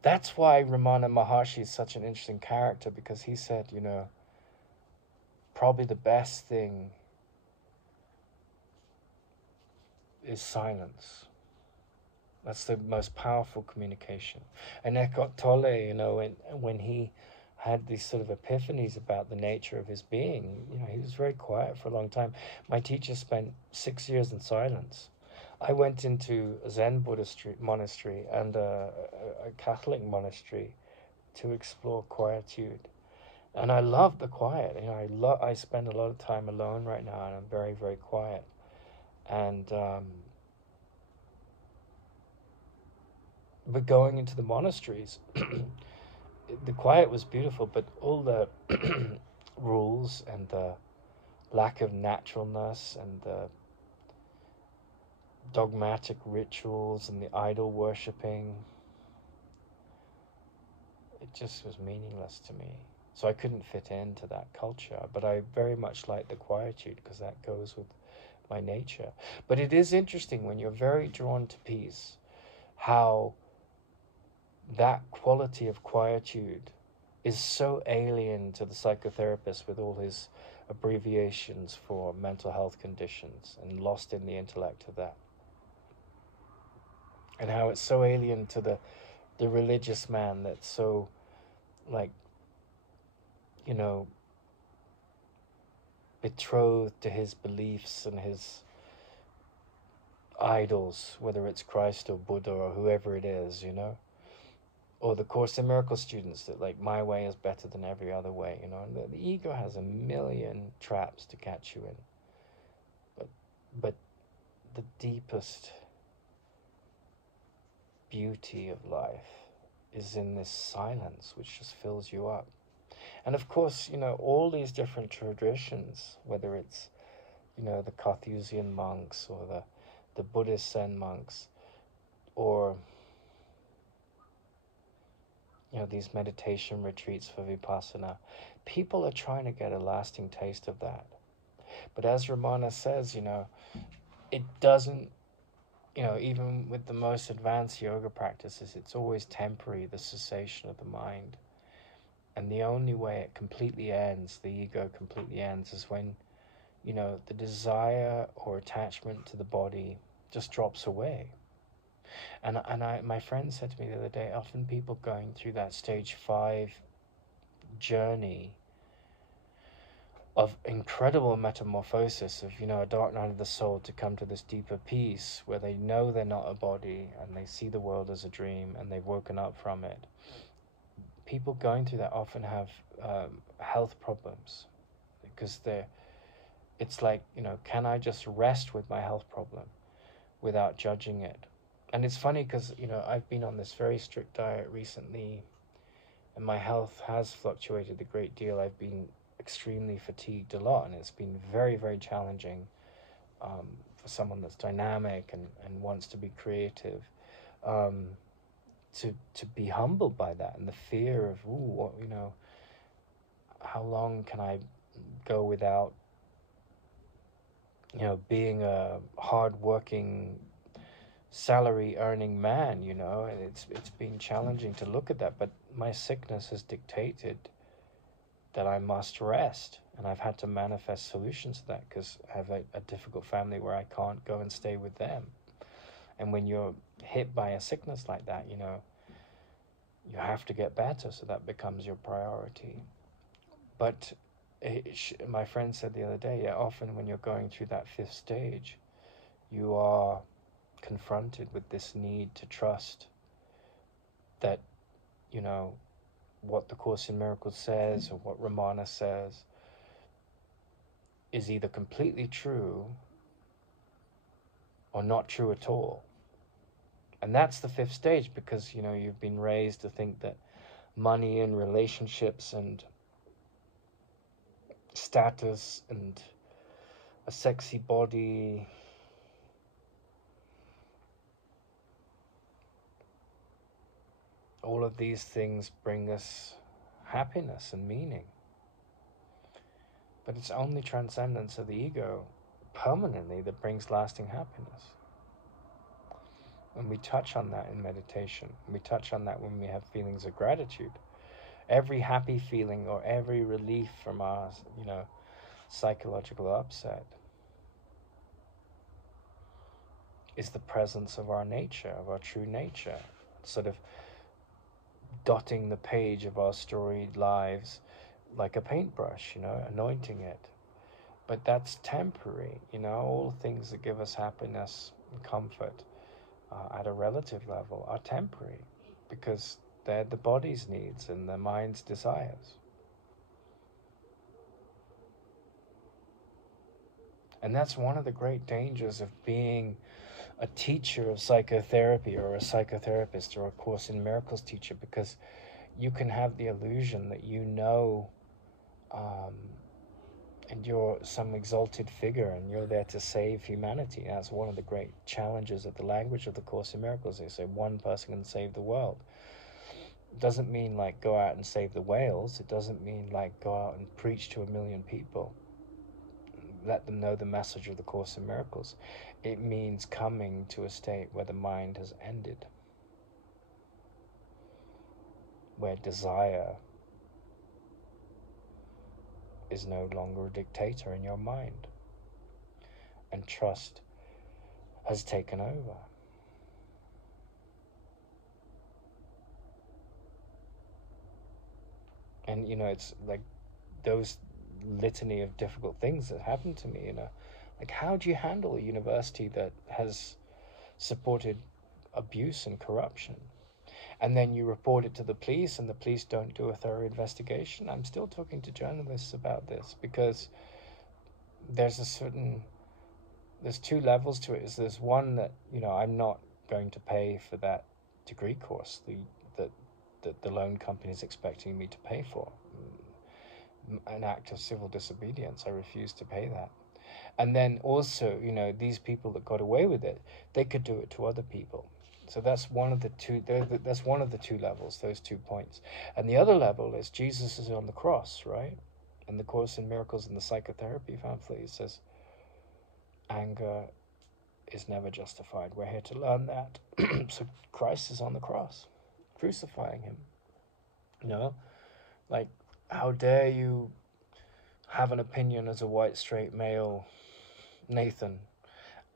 that's why Ramana Maharshi is such an interesting character, because he said, probably the best thing is silence. That's the most powerful communication. And Eckhart Tolle, when he had these sort of epiphanies about the nature of his being, he was very quiet for a long time. My teacher spent 6 years in silence. I went into a Zen Buddhist monastery and a Catholic monastery to explore quietude. And I love the quiet. I spend a lot of time alone right now, and I'm very, very quiet. And but going into the monasteries, the quiet was beautiful, but all the rules and the lack of naturalness and the dogmatic rituals and the idol worshipping, it just was meaningless to me. So I couldn't fit into that culture, but I very much like the quietude, because that goes with my nature. But it is interesting when you're very drawn to peace, how that quality of quietude is so alien to the psychotherapist with all his abbreviations for mental health conditions, and lost in the intellect of that. And how it's so alien to the religious man that's so, like, betrothed to his beliefs and his idols, whether it's Christ or Buddha or whoever it is, or the Course in Miracles students that, like, my way is better than every other way, and the ego has a million traps to catch you in. But the deepest beauty of life is in this silence, which just fills you up. And of course, all these different traditions, whether it's, the Carthusian monks or the Buddhist Zen monks, or these meditation retreats for Vipassana, people are trying to get a lasting taste of that. But as Ramana says, it doesn't, even with the most advanced yoga practices, it's always temporary, the cessation of the mind. And the only way it completely ends, the ego completely ends, is when, the desire or attachment to the body just drops away. And my friend said to me the other day, often people going through that stage 5 journey of incredible metamorphosis, of, a dark night of the soul, to come to this deeper peace where they know they're not a body and they see the world as a dream and they've woken up from it. People going through that often have health problems, because it's like, can I just rest with my health problem without judging it? And it's funny because, I've been on this very strict diet recently, and my health has fluctuated a great deal. I've been extremely fatigued a lot, and it's been very, very challenging for someone that's dynamic and wants to be creative, to be humbled by that, and the fear of, how long can I go without, being a hard-working, salary-earning man, it's been challenging to look at that. But my sickness has dictated that I must rest, and I've had to manifest solutions to that, because I have a difficult family where I can't go and stay with them. And when you're hit by a sickness like that, you have to get better, so that becomes your priority. But my friend said the other day, often when you're going through that 5th stage, you are confronted with this need to trust that, what the Course in Miracles says or what Ramana says is either completely true or not true at all. And that's the fifth stage, because, you know, you've been raised to think that money and relationships and status and a sexy body, all of these things bring us happiness and meaning. But it's only transcendence of the ego permanently that brings lasting happiness. And we touch on that in meditation. We touch on that when we have feelings of gratitude. Every happy feeling or every relief from our, you know, psychological upset is the presence of our nature, of our true nature, sort of dotting the page of our storied lives like a paintbrush, you know, anointing it. But that's temporary, you know. All things that give us happiness and comfort at a relative level are temporary, because they're the body's needs and the mind's desires. And that's one of the great dangers of being a teacher of psychotherapy, or a psychotherapist, or a Course in Miracles teacher, because you can have the illusion that you know, and you're some exalted figure and you're there to save humanity. That's one of the great challenges of the language of the Course in Miracles. They say one person can save the world. It doesn't mean like go out and save the whales. It doesn't mean like go out and preach to 1 million people, let them know the message of the Course in Miracles. It means coming to a state where the mind has ended, where desire is no longer a dictator in your mind, and trust has taken over. And, you know, it's like those litany of difficult things that happened to me, you know, like how do you handle a university that has supported abuse and corruption, and then you report it to the police and the police don't do a thorough investigation? I'm still talking to journalists about this, because there's two levels to it. There's one that, you know, I'm not going to pay for that degree course that the loan company is expecting me to pay for. An act of civil disobedience. I refuse to pay that. And then also, you know, these people that got away with it, they could do it to other people. So that's one of the two. That's one of the two levels. Those 2 points. And the other level is Jesus is on the cross, right? And the Course in Miracles in the psychotherapy pamphlet, it says, anger is never justified. We're here to learn that. So Christ is on the cross, crucifying him. You know, like, how dare you have an opinion as a white straight male, Nathan?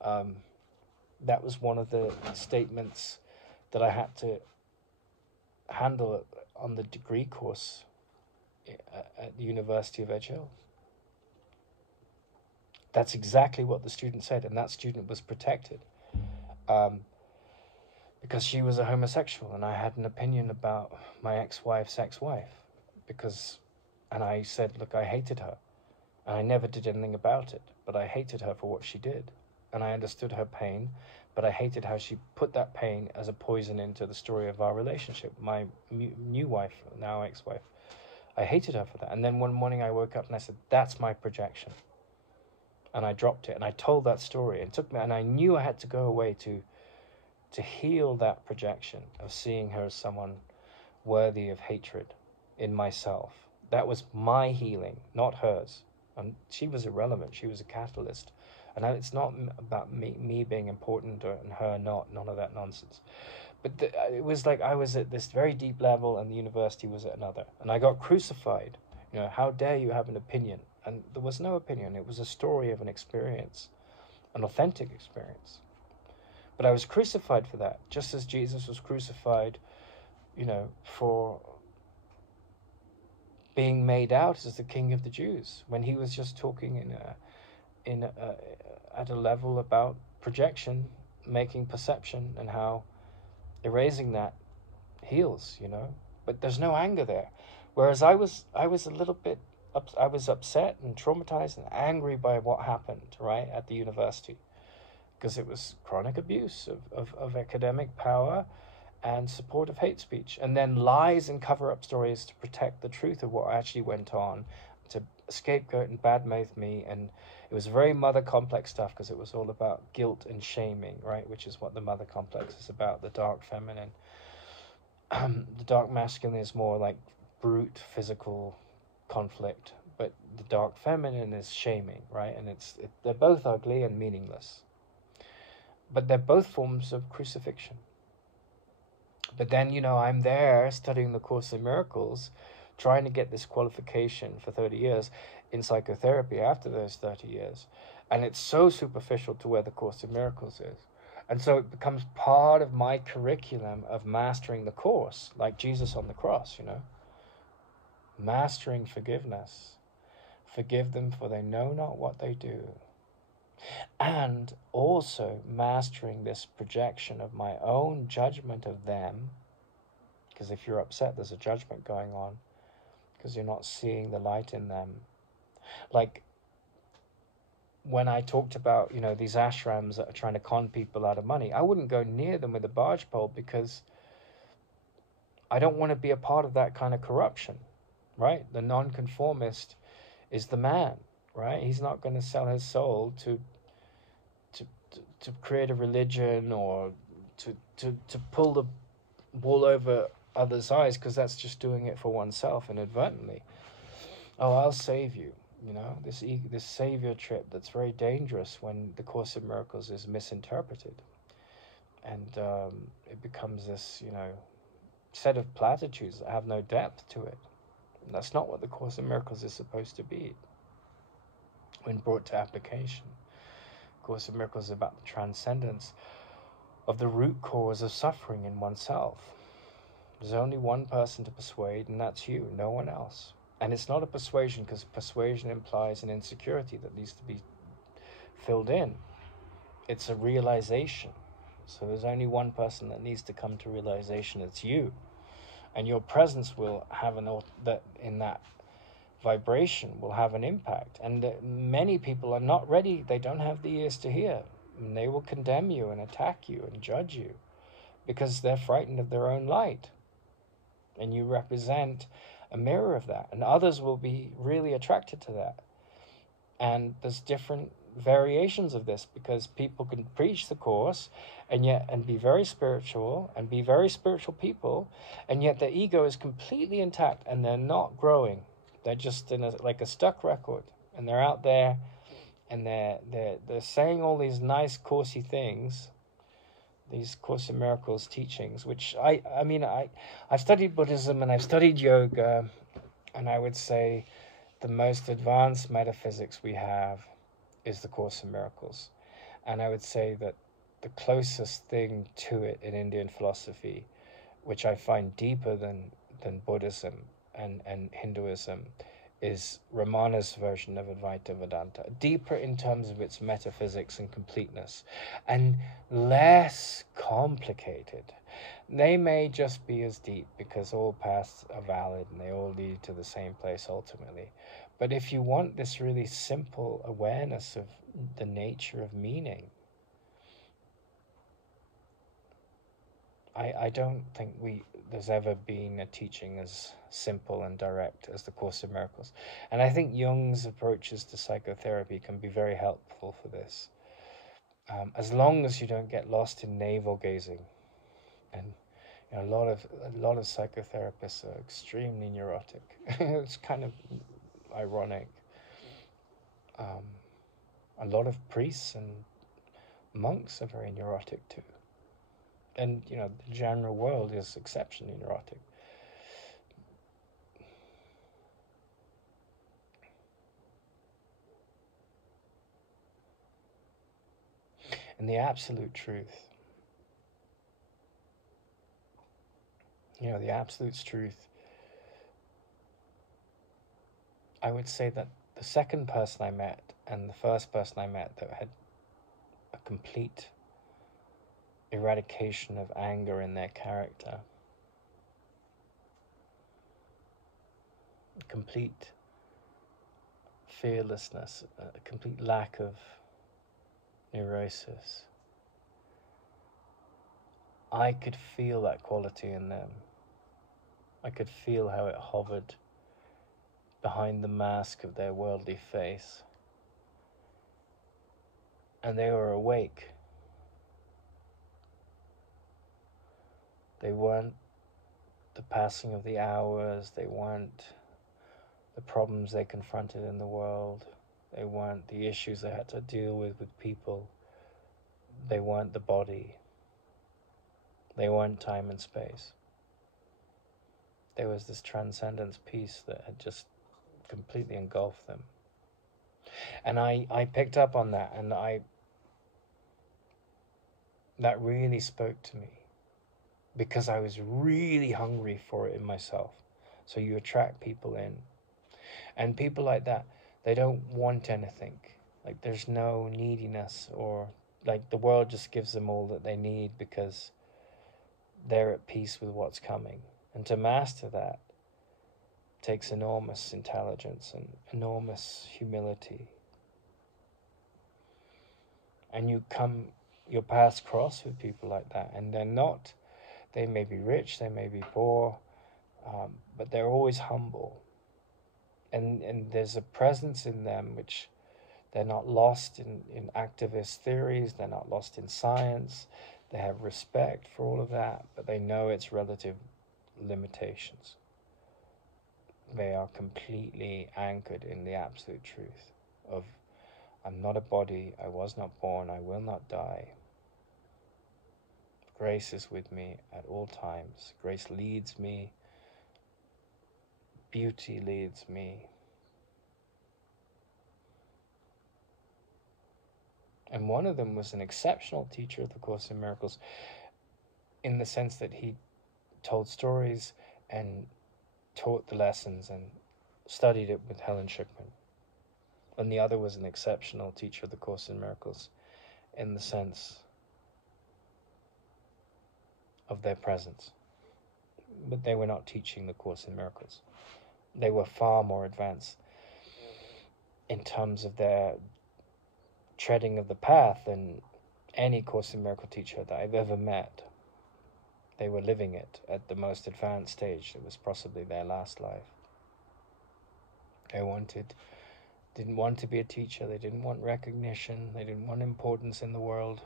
That was one of the statements that I had to handle on the degree course at the University of Edge Hill. That's exactly what the student said, and that student was protected because she was a homosexual, and I had an opinion about my ex-wife's ex-wife, and I said, look, I hated her, and I never did anything about it, but I hated her for what she did, and I understood her pain, but I hated how she put that pain as a poison into the story of our relationship. My new wife, now ex-wife, I hated her for that. And then one morning I woke up and I said, that's my projection. And I dropped it, and I told that story, and and I knew I had to go away to heal that projection of seeing her as someone worthy of hatred in myself. That was my healing, not hers. And she was irrelevant. She was a catalyst. And it's not about me being important and her not, none of that nonsense. But it was like I was at this very deep level and the university was at another. And I got crucified. You know, how dare you have an opinion? And there was no opinion. It was a story of an experience, an authentic experience. But I was crucified for that, just as Jesus was crucified, you know, for being made out as the King of the Jews, when he was just talking at a level about projection, making perception, and how erasing that heals, you know. but there's no anger there. Whereas I was a little bit, I was upset and traumatized and angry by what happened, right, at the university, because it was chronic abuse of academic power and support of hate speech, and then lies and cover-up stories to protect the truth of what actually went on, to scapegoat and badmouth me. And it was very mother complex stuff, because it was all about guilt and shaming, right, which is what the mother complex is about, the dark feminine. The dark masculine is more like brute physical conflict, but the dark feminine is shaming, right? And they're both ugly and meaningless, but they're both forms of crucifixion. But then, I'm there studying the Course in Miracles, trying to get this qualification for 30 years in psychotherapy after those 30 years. And it's so superficial to where the Course in Miracles is. And so it becomes part of my curriculum of mastering the Course, like Jesus on the cross, mastering forgiveness. Forgive them, for they know not what they do. And also mastering this projection of my own judgment of them, because if you're upset, there's a judgment going on, because you're not seeing the light in them. Like when I talked about, these ashrams that are trying to con people out of money, I wouldn't go near them with a barge pole, because I don't want to be a part of that kind of corruption, right? The nonconformist is the man, right? He's not going to sell his soul to create a religion, or to pull the wool over others' eyes, because that's just doing it for oneself inadvertently. Oh, I'll save you, this savior trip that's very dangerous when the Course in Miracles is misinterpreted, and it becomes this set of platitudes that have no depth to it. And that's not what the Course in Miracles is supposed to be when brought to application. Course in Miracles is about the transcendence of the root cause of suffering in oneself. There's only one person to persuade, and that's you, no one else. And it's not a persuasion, because persuasion implies an insecurity that needs to be filled in. It's a realization. So there's only one person that needs to come to realization. It's you. And your presence will have in that vibration will have an impact. And many people are not ready. They don't have the ears to hear. And they will condemn you and attack you and judge you, because they're frightened of their own light. And you represent a mirror of that. And others will be really attracted to that. And there's different variations of this, because people can preach the Course and be very spiritual and be very spiritual people, and yet their ego is completely intact and they're not growing. They're just in like a stuck record, and they're out there and they're saying all these nice coursey things, these Course in Miracles teachings, which I've studied Buddhism and I've studied yoga, and I would say the most advanced metaphysics we have is the Course in Miracles. And I would say that the closest thing to it in Indian philosophy, which I find deeper than Buddhism and Hinduism, is Ramana's version of Advaita Vedanta. Deeper in terms of its metaphysics and completeness, and less complicated. They may just be as deep, because all paths are valid and they all lead to the same place ultimately. But if you want this really simple awareness of the nature of meaning, I don't think there's ever been a teaching as simple and direct as the Course in Miracles. And I think Jung's approaches to psychotherapy can be very helpful for this, as long as you don't get lost in navel gazing. And a lot of psychotherapists are extremely neurotic. It's kind of ironic. A lot of priests and monks are very neurotic too. And, the general world is exceptionally neurotic. And the absolute truth, the absolute truth, I would say that the second person I met and the first person I met that had a complete eradication of anger in their character, complete fearlessness, a complete lack of neurosis. I could feel that quality in them. I could feel how it hovered behind the mask of their worldly face. And they were awake. They weren't the passing of the hours. They weren't the problems they confronted in the world. They weren't the issues they had to deal with people. They weren't the body. They weren't time and space. There was this transcendence piece that had just completely engulfed them. And I picked up on that, and that really spoke to me, because I was really hungry for it in myself. So you attract people in. And people like that, they don't want anything. Like, there's no neediness, or like the world just gives them all that they need because they're at peace with what's coming. And to master that takes enormous intelligence and enormous humility. And your paths cross with people like that, and they may be rich, they may be poor, but they're always humble. And there's a presence in them which they're not lost in activist theories, they're not lost in science, they have respect for all of that, but they know its relative limitations. They are completely anchored in the absolute truth of, I'm not a body, I was not born, I will not die. Grace is with me at all times. Grace leads me. Beauty leads me. And one of them was an exceptional teacher of the Course in Miracles, in the sense that he told stories and taught the lessons and studied it with Helen Schickman. And the other was an exceptional teacher of the Course in Miracles in the sense of their presence. But they were not teaching the Course in Miracles. They were far more advanced in terms of their treading of the path than any Course in Miracle teacher that I've ever met. They were living it at the most advanced stage. It was possibly their last life. They didn't want to be a teacher. They didn't want recognition. They didn't want importance in the world.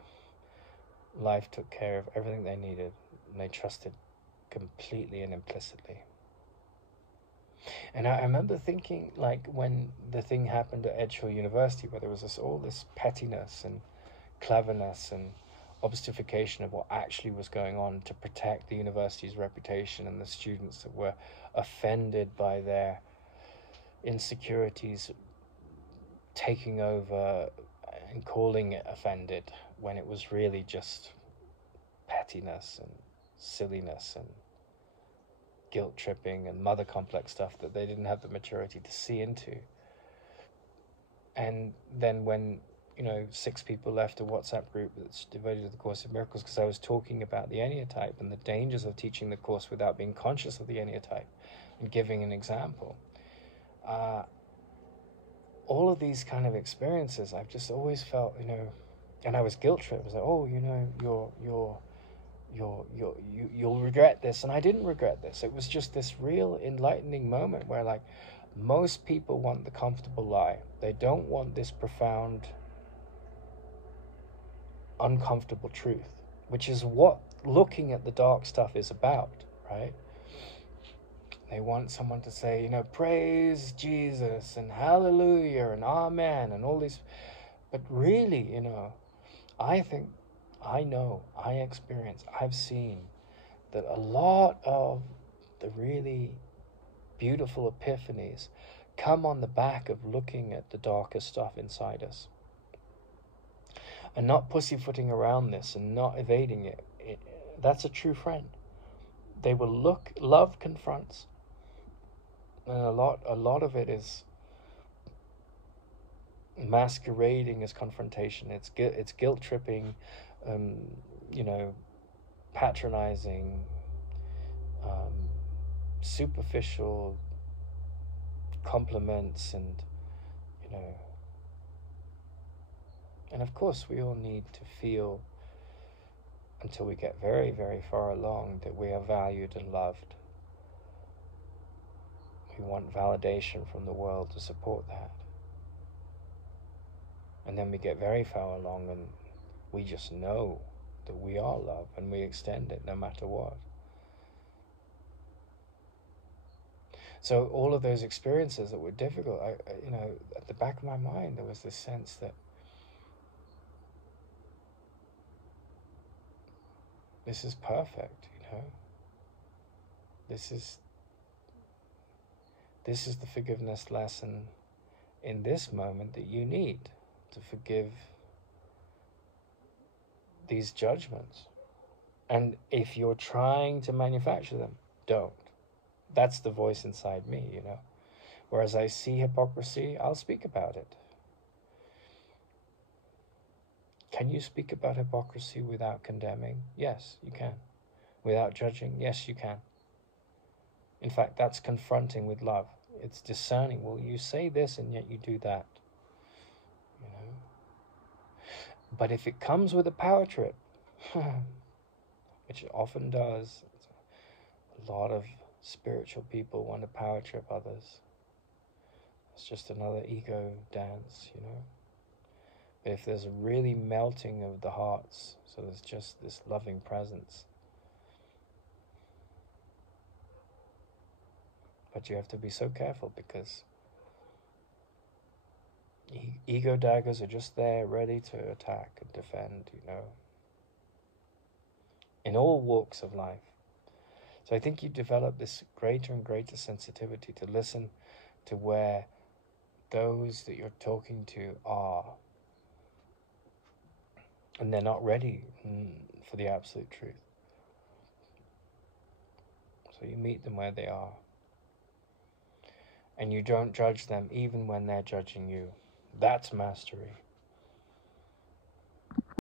Life took care of everything they needed, and they trusted completely and implicitly. And I remember thinking, like, when the thing happened at Edgehill University, where there was all this pettiness and cleverness and obfuscation of what actually was going on to protect the university's reputation, and the students that were offended by their insecurities taking over and calling it offended, when it was really just pettiness and silliness and guilt tripping and mother complex stuff that they didn't have the maturity to see into. And then when 6 people left a WhatsApp group that's devoted to the Course in Miracles, because I was talking about the Enneatype and the dangers of teaching the Course without being conscious of the Enneatype and giving an example. All of these kind of experiences, I've just always felt, and I was guilt tripped. I was like, oh, you'll regret this. And I didn't regret this. It was just this real enlightening moment where, like, most people want the comfortable lie. They don't want this profound, uncomfortable truth, which is what looking at the dark stuff is about, right? They want someone to say, praise Jesus and hallelujah and amen and all these. But really, I think, I experience, I've seen that a lot of the really beautiful epiphanies come on the back of looking at the darkest stuff inside us and not pussyfooting around this and not evading it. That's a true friend. They will look. Love confronts, and a lot of it is masquerading as confrontation. It's guilt tripping, patronizing, superficial, compliments and, you know, and of course we all need to feel, until we get very, very far along, that we are valued and loved. We want validation from the world to support that. And then we get very far along and we just know that we are love, and we extend it no matter what. So all of those experiences that were difficult, you know, at the back of my mind there was this sense that this is perfect, you know. This is the forgiveness lesson in this moment that you need to forgive these judgments. And if you're trying to manufacture them, don't. That's the voice inside me, you know. Whereas I see hypocrisy, I'll speak about it. Can you speak about hypocrisy without condemning? Yes, you can. Without judging? Yes, you can. In fact, that's confronting with love. It's discerning. Well, you say this and yet you do that. You know? But if it comes with a power trip, which it often does, a lot of spiritual people want to power trip others. It's just another ego dance, you know. But if there's a really melting of the hearts, so there's just this loving presence. But you have to be so careful, because ego daggers are just there ready to attack and defend, you know, in all walks of life. So I think you develop this greater and greater sensitivity to listen to where those that you're talking to are, and they're not ready for the absolute truth. So you meet them where they are, and you don't judge them even when they're judging you. That's mastery.